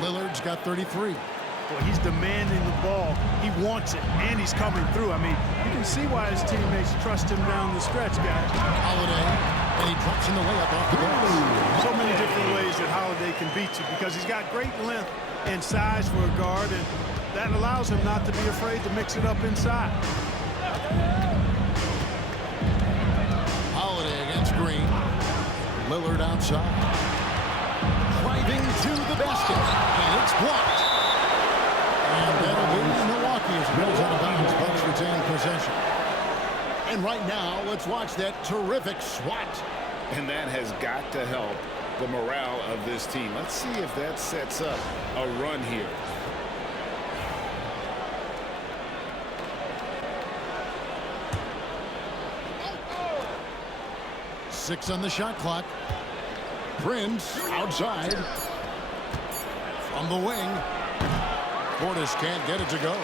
Lillard's got 33. Well, he's demanding the ball. He wants it, and he's coming through. I mean, you can see why his teammates trust him down the stretch, guys. Holiday, and he drops in the layup off the glass. So many different ways that Holiday can beat you because he's got great length and size for a guard, and that allows him not to be afraid to mix it up inside. Holiday against Green. Lillard outside. Driving to the basket, and it's blocked. And that'll be Milwaukee as it goes out of bounds. Bucks retain possession. And right now, let's watch that terrific swat. And that has got to help the morale of this team. Let's see if that sets up a run here. Six on the shot clock. Prince outside. From the wing. Portis can't get it to go.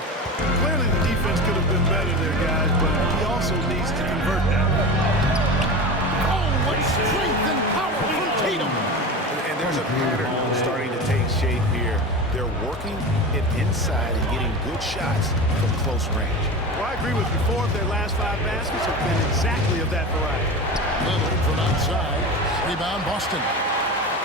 Clearly the defense could have been better there, guys, but he also needs to convert that. Oh, what strength and power from Tatum. And there's a pattern starting to take shape here. They're working it inside and getting good shots from close range. Well, I agree with you. 4 of their last 5 baskets have been exactly of that variety. Lillard from outside. Rebound Boston.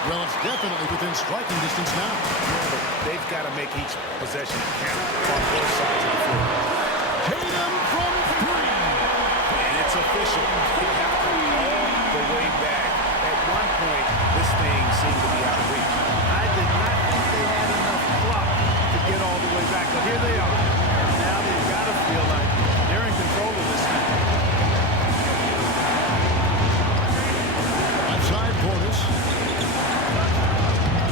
Well, it's definitely within striking distance now. Yeah, but they've got to make each possession count on both sides of the field. Tatum from three. And it's official. They have come all the way back. At one point, this thing seemed to be out of reach. I did not think they had enough pluck to get all the way back, but here they are. Now they've got to feel like they're in control of this thing. Outside Portis.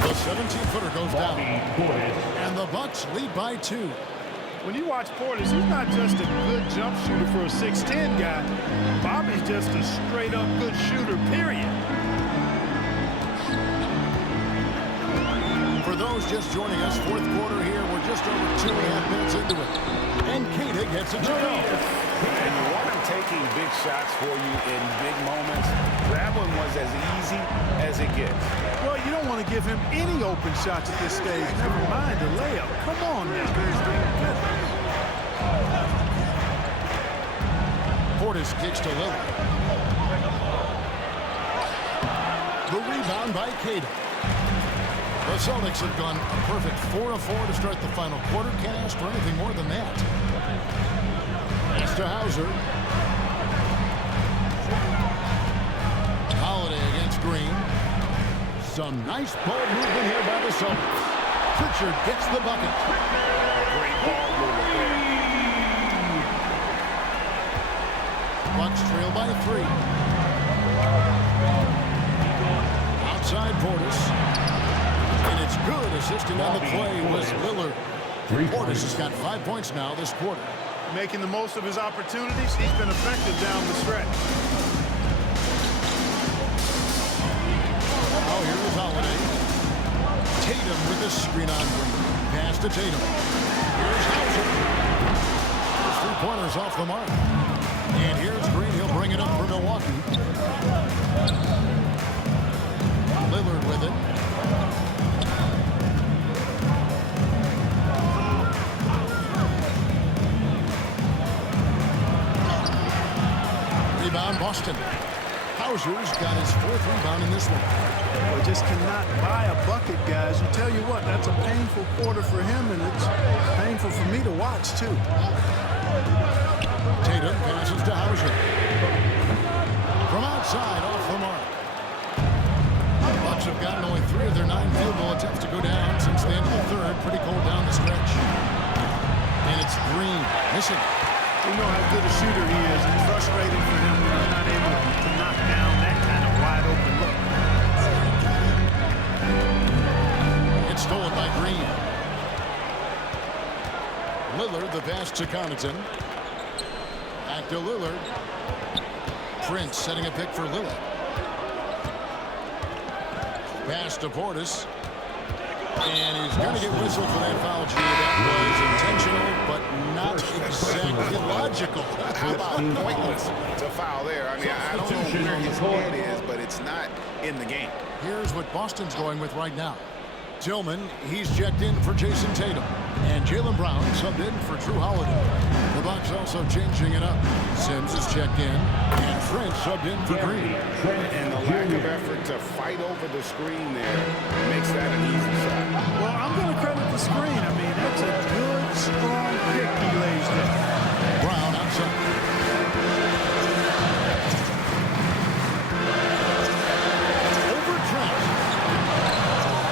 The 17-footer goes down. And the Bucks lead by 2. When you watch Portis, he's not just a good jump shooter for a 6'10 guy. Bobby's just a straight-up good shooter, period. For those just joining us, fourth quarter here. We're just over 2.5 minutes into it. And Koenig gets it to go. And you want him taking big shots for you in big moments. That one was as easy as it gets. Well, you don't want to give him any open shots at this stage. Never mind the layup. Come on now. Portis kicks to Lillard. The rebound by Koenig. The Celtics have gone a perfect 4-4 to start the final quarter. Can't ask for anything more than that. Pass to Hauser. Holiday against Green. Some nice ball movement here by the Celtics. Pritchard gets the bucket. Great ball movement there. Bucks trail by 3. Outside Portis. And it's good. Assisting on the play was Lillard. Portis has got 5 points now this quarter. Making the most of his opportunities. He's been effective down the stretch. Oh, here is Holiday. Tatum with the screen on Green. Pass to Tatum. Here's Hauser. First 3-pointers off the mark. And here's Green. He'll bring it up for Milwaukee. Lillard with it. Rebound Boston. Hauser's got his 4th rebound in this one. Well, just cannot buy a bucket, guys. You tell you what, that's a painful quarter for him, and it's painful for me to watch, too. Tatum passes to Hauser. From outside, off the mark. The Bucks have gotten only 3 of their 9 field goal attempts to go down since the end of the third. Pretty cold down the stretch. And it's Green missing. We know how good a shooter he is. It's frustrating for him when he's not able to knock down that kind of wide open look. It's stolen by Green. Lillard, the pass to Connaughton. Back to Lillard. Prince setting a pick for Lillard. Pass to Portis. And he's going to get whistled for that foul. Gee, that was intentional, but not exactly logical. How about pointless to foul there? I mean, I don't know where his head is, but it's not in the game. Here's what Boston's going with right now. Tillman, he's checked in for Jason Tatum. And Jaylen Brown subbed in for Drew Holiday. The Bucks also changing it up. Sims is checked in. And Trent subbed in for Green. And the lack of effort to fight over the screen there makes that an easy shot. Well, I'm going to credit the screen. I mean, that's a good, strong pick he lays there. Brown outside. Over Trent.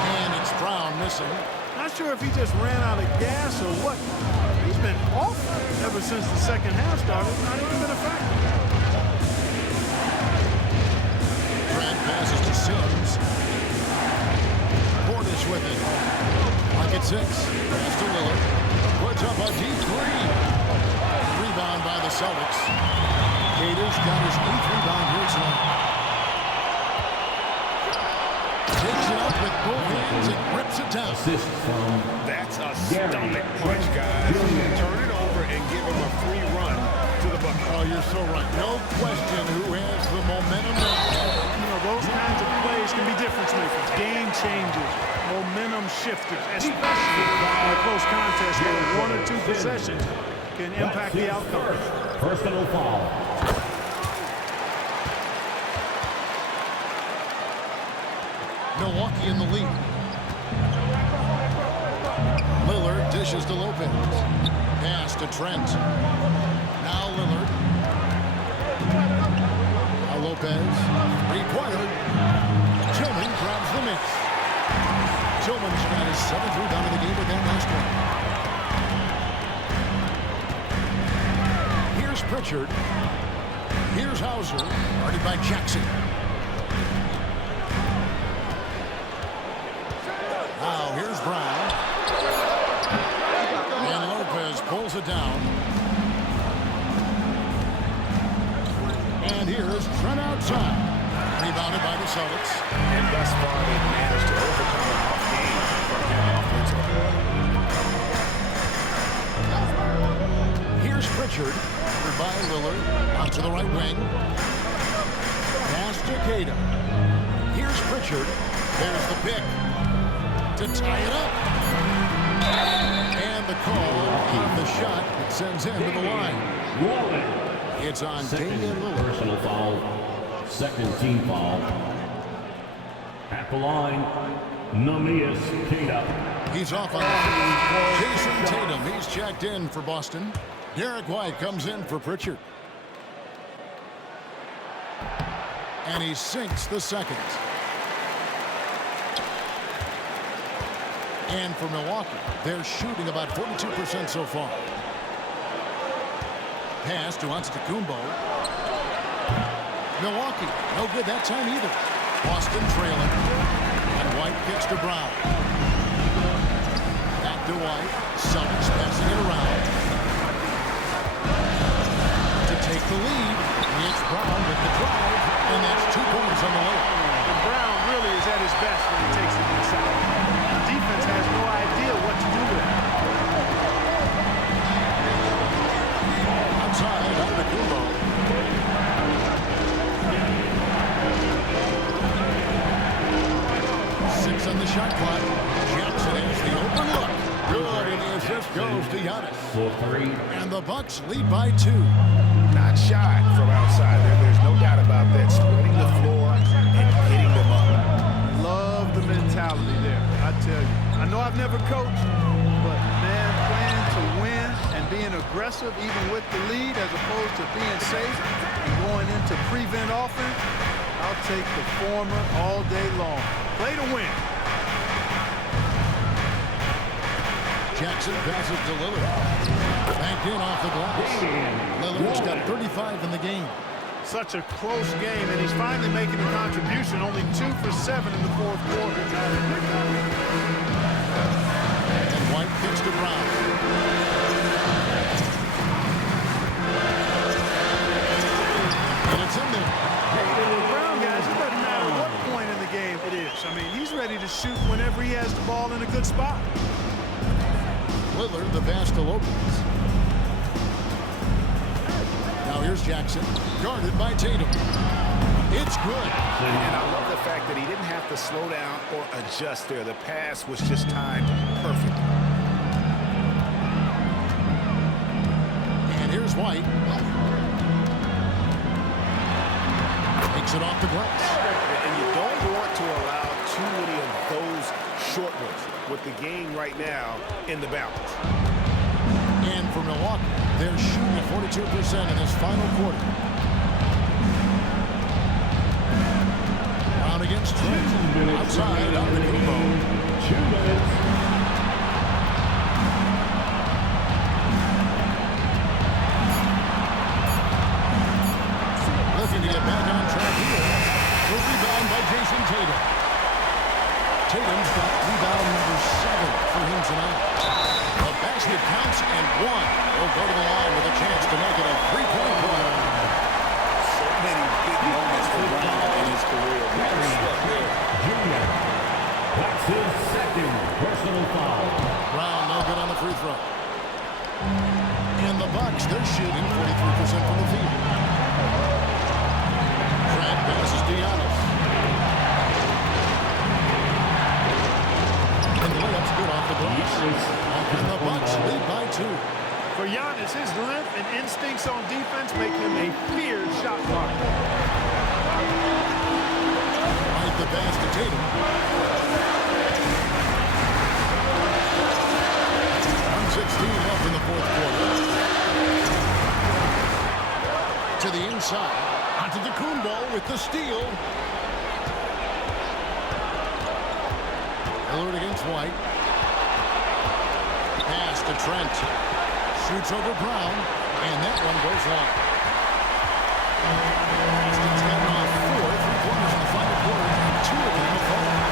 And it's Brown missing. Not sure if he just ran out of gas or what. He's been off ever since the second half started. Not even been a factor. Trent passes to Sims. Portis with it. Pocket 6. Pass to Lillard. Puts up a deep 3. Rebound by the Celtics. Gators got his 8th rebound here tonight. Takes it up with both hands and rips it down. That's a stomach punch, guys. Turn it over and give him a free run to the bucket. Oh, you're so right. No question who has the momentum now. You know, those kinds of plays can be difference makers, game changers, momentum shifters, especially in a close contest where 1 or 2 possessions can impact the outcome. Personal foul. Milwaukee in the lead. Lillard dishes to Lopez. Pass to Trent. Now Lillard. Now Lopez. Three-pointer. Tillman grabs the miss. Tillman's got his 7th rebound of the game with that last one. Here's Pritchard. Here's Hauser. Guarded by Jackson. Now here's Brown. And Lopez pulls it down. And here's Trent outside. Rebounded by the Celtics. And thus far, they've managed to overcome an off game from him offensively. Here's Pritchard. Covered by Lillard. Out to the right wing. Pass to Tatum. Here's Pritchard. There's the pick. To tie it up. And the call on the shot that sends him to the line. It's on Damian Lillard. Personal foul. Second team foul. At the line, Neemias Tatum. He's off on the field. Jason Tatum, he's checked in for Boston. Derek White comes in for Pritchard. And he sinks the second. And for Milwaukee, they're shooting about 42% so far. Pass to Antetokounmpo. Milwaukee, no good that time either. Boston trailing. And White kicks to Brown. Back to White. Celtics passing it around. To take the lead, it's Brown with the drive, and that's 2 points on the layup. And Brown really is at his best when he takes it inside. The defense has no idea what to do with it. Outside, Antetokounmpo. Six on the shot clock. Jackson has the open look. Good, and the assist goes to Giannis. For 3. And the Bucks lead by 2. Not shot from outside there. There's no doubt about that. Spreading the floor and hitting them up. Love the mentality there, I tell you. I know I've never coached, but man, playing to win and being aggressive even with the lead as opposed to being safe and going into prevent offense, I'll take the former all day long. Play to win. Jackson passes to Lillard. Banked in off the glass. Lillard's got 35 in the game. Such a close game, and he's finally making a contribution. Only 2 for 7 in the fourth quarter. And White kicks to Brown. And it's in there. With Brown, guys, it doesn't matter what point in the game it is. I mean, he's ready to shoot whenever he has the ball in a good spot. Lillard, the pass to Lopez. Now here's Jackson, guarded by Tatum. It's good. And I love the fact that he didn't have to slow down or adjust there. The pass was just timed perfect. And here's White. Takes it off the glass. And you don't want to allow too many of those short ones with the game right now in the balance. And for Milwaukee, they're shooting at 42% in this final quarter. Brown against Trent. Outside, Antetokounmpo. 2 minutes. Looking to get back on track here. The rebound by Jason Tatum. Tatum's got rebound number 7 for him tonight. The basket counts and 1. He'll go to the line with a chance to make it a 3-point play. So many big moments for Brown in his career. Junior. That's his second personal foul. Brown no good on the free throw. And the Bucks, they're shooting 43% from the field. Trent passes to Giannis. And the layup's good off the glass. And the Bucks lead by 2. For Giannis, his length and instincts on defense make him a feared shot blocker. Right the pass to Tatum. inside. Antetokounmpo with the steal. Lillard against White. Pass to Trent. Shoots over Brown. And that one goes long. Pistons heading off 4 3-quarters in the final quarter. And 2 of them have fallen.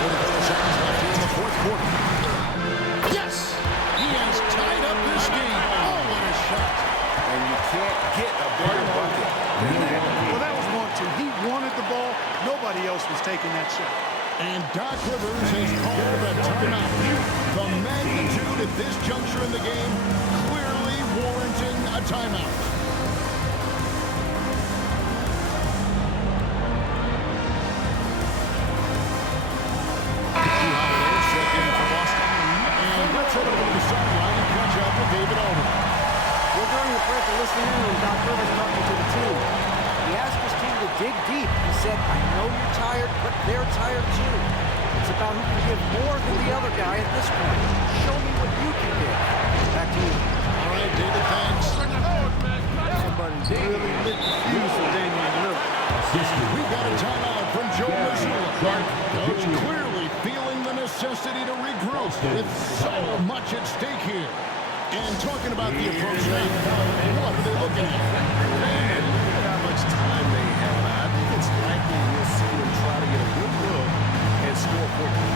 44 seconds left here in the fourth quarter. Yes! He has tied up this game. Oh, what a shot. And you can't get a better bucket than that. Well, that was 1-2. He wanted the ball. Nobody else was taking that shot. And Doc Rivers has called a timeout. The magnitude at this juncture in the game clearly warranting a timeout. Holiday checked in for Boston. And let's head over to the sideline and catch up with David Aldridge. Well, during the break, I listened in when Doc Rivers talking to the team. He asked his team to dig deep. He said, I know you're tired, but they're tired too. It's about who can give more than the other guy at this point. Show me what you can give. Back to you. All right, David, thanks. Somebody's really lit the fuse for Damian Lillard. We've got a timeout from Joe Mazzulla. Coach clearly feeling the necessity to regroup with so much at stake here. And talking about the approach now, what are they looking at? And look at how much time they have. I think it's likely we'll see them try to get a good look and score quickly.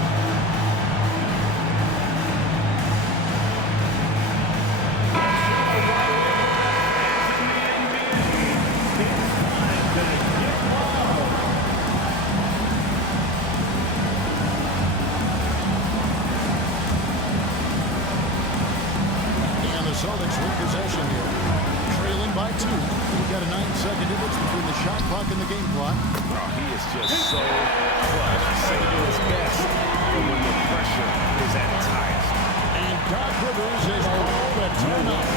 Celtics with possession here. Trailing by 2. We've got a 9-second difference between the shot clock and the game clock. Oh, he is just so clutch. Saving his best for when the pressure is at its highest. And Doc Rivers has called a timeout.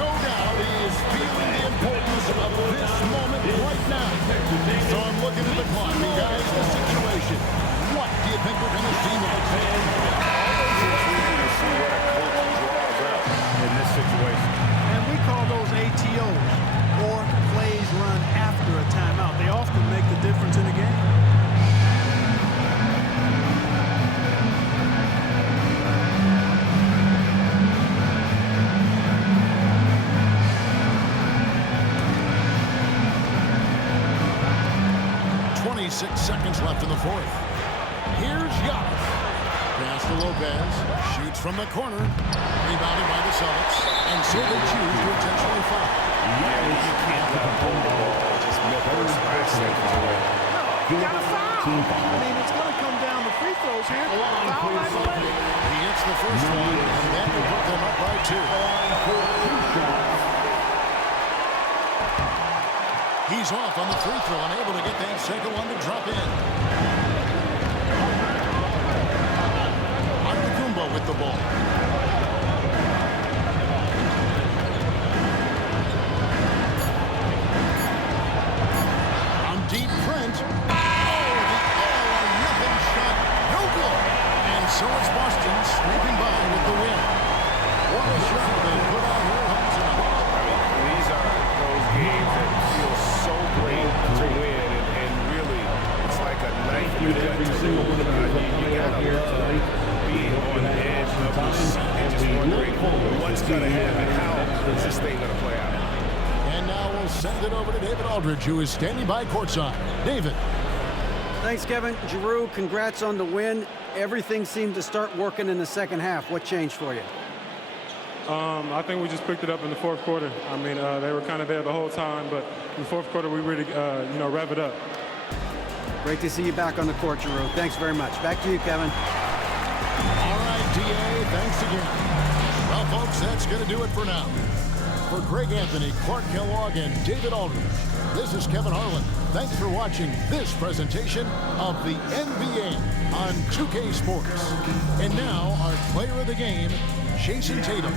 No doubt he is feeling the importance of this moment right now. So I'm looking at the clock. And guys, the situation. What do you think we're going to see next? Always intriguing to see what a coach draws up in this situation. And we call those ATOs, or plays run after a timeout. They often make the difference in a game. Seconds left in the fourth. Here's Giannis. Pass to Lopez. Shoots from the corner. Rebounded by the Celtics. And so they choose to intentionally foul. Yeah, you can't let him hold the ball. Just milk those 5 seconds away. You got a foul. I mean, it's going to come down to free throws here. Foul right away. He hits the first one, and that will put them up by 2. He's off on the free throw, unable to get that second one to drop in. Antetokounmpo with the ball. On deep Trent. Oh, the all-or-nothing shot. No good. And so it's Boston sweeping by with the win. What a shot they put on here, Hudson. These are those games that feel so great to win, and really, it's like a knife in the gut to lose. You gotta love being on the edge of your seat and just wondering what's gonna happen, how is this thing gonna play out. And now we'll send it over to David Aldridge, who is standing by courtside. David. Thanks, Kevin. Giroux, congrats on the win. Everything seemed to start working in the second half. What changed for you? I think we just picked it up in the fourth quarter. I mean, they were kind of there the whole time, but in the fourth quarter, we really, rev it up. Great to see you back on the court, Giroux. Thanks very much. Back to you, Kevin. All right, D.A., thanks again. Well, folks, that's going to do it for now. For Greg Anthony, Clark Kellogg, and David Aldridge, this is Kevin Harlan. Thanks for watching this presentation of the NBA on 2K Sports. And now, our player of the game, Jason Tatum.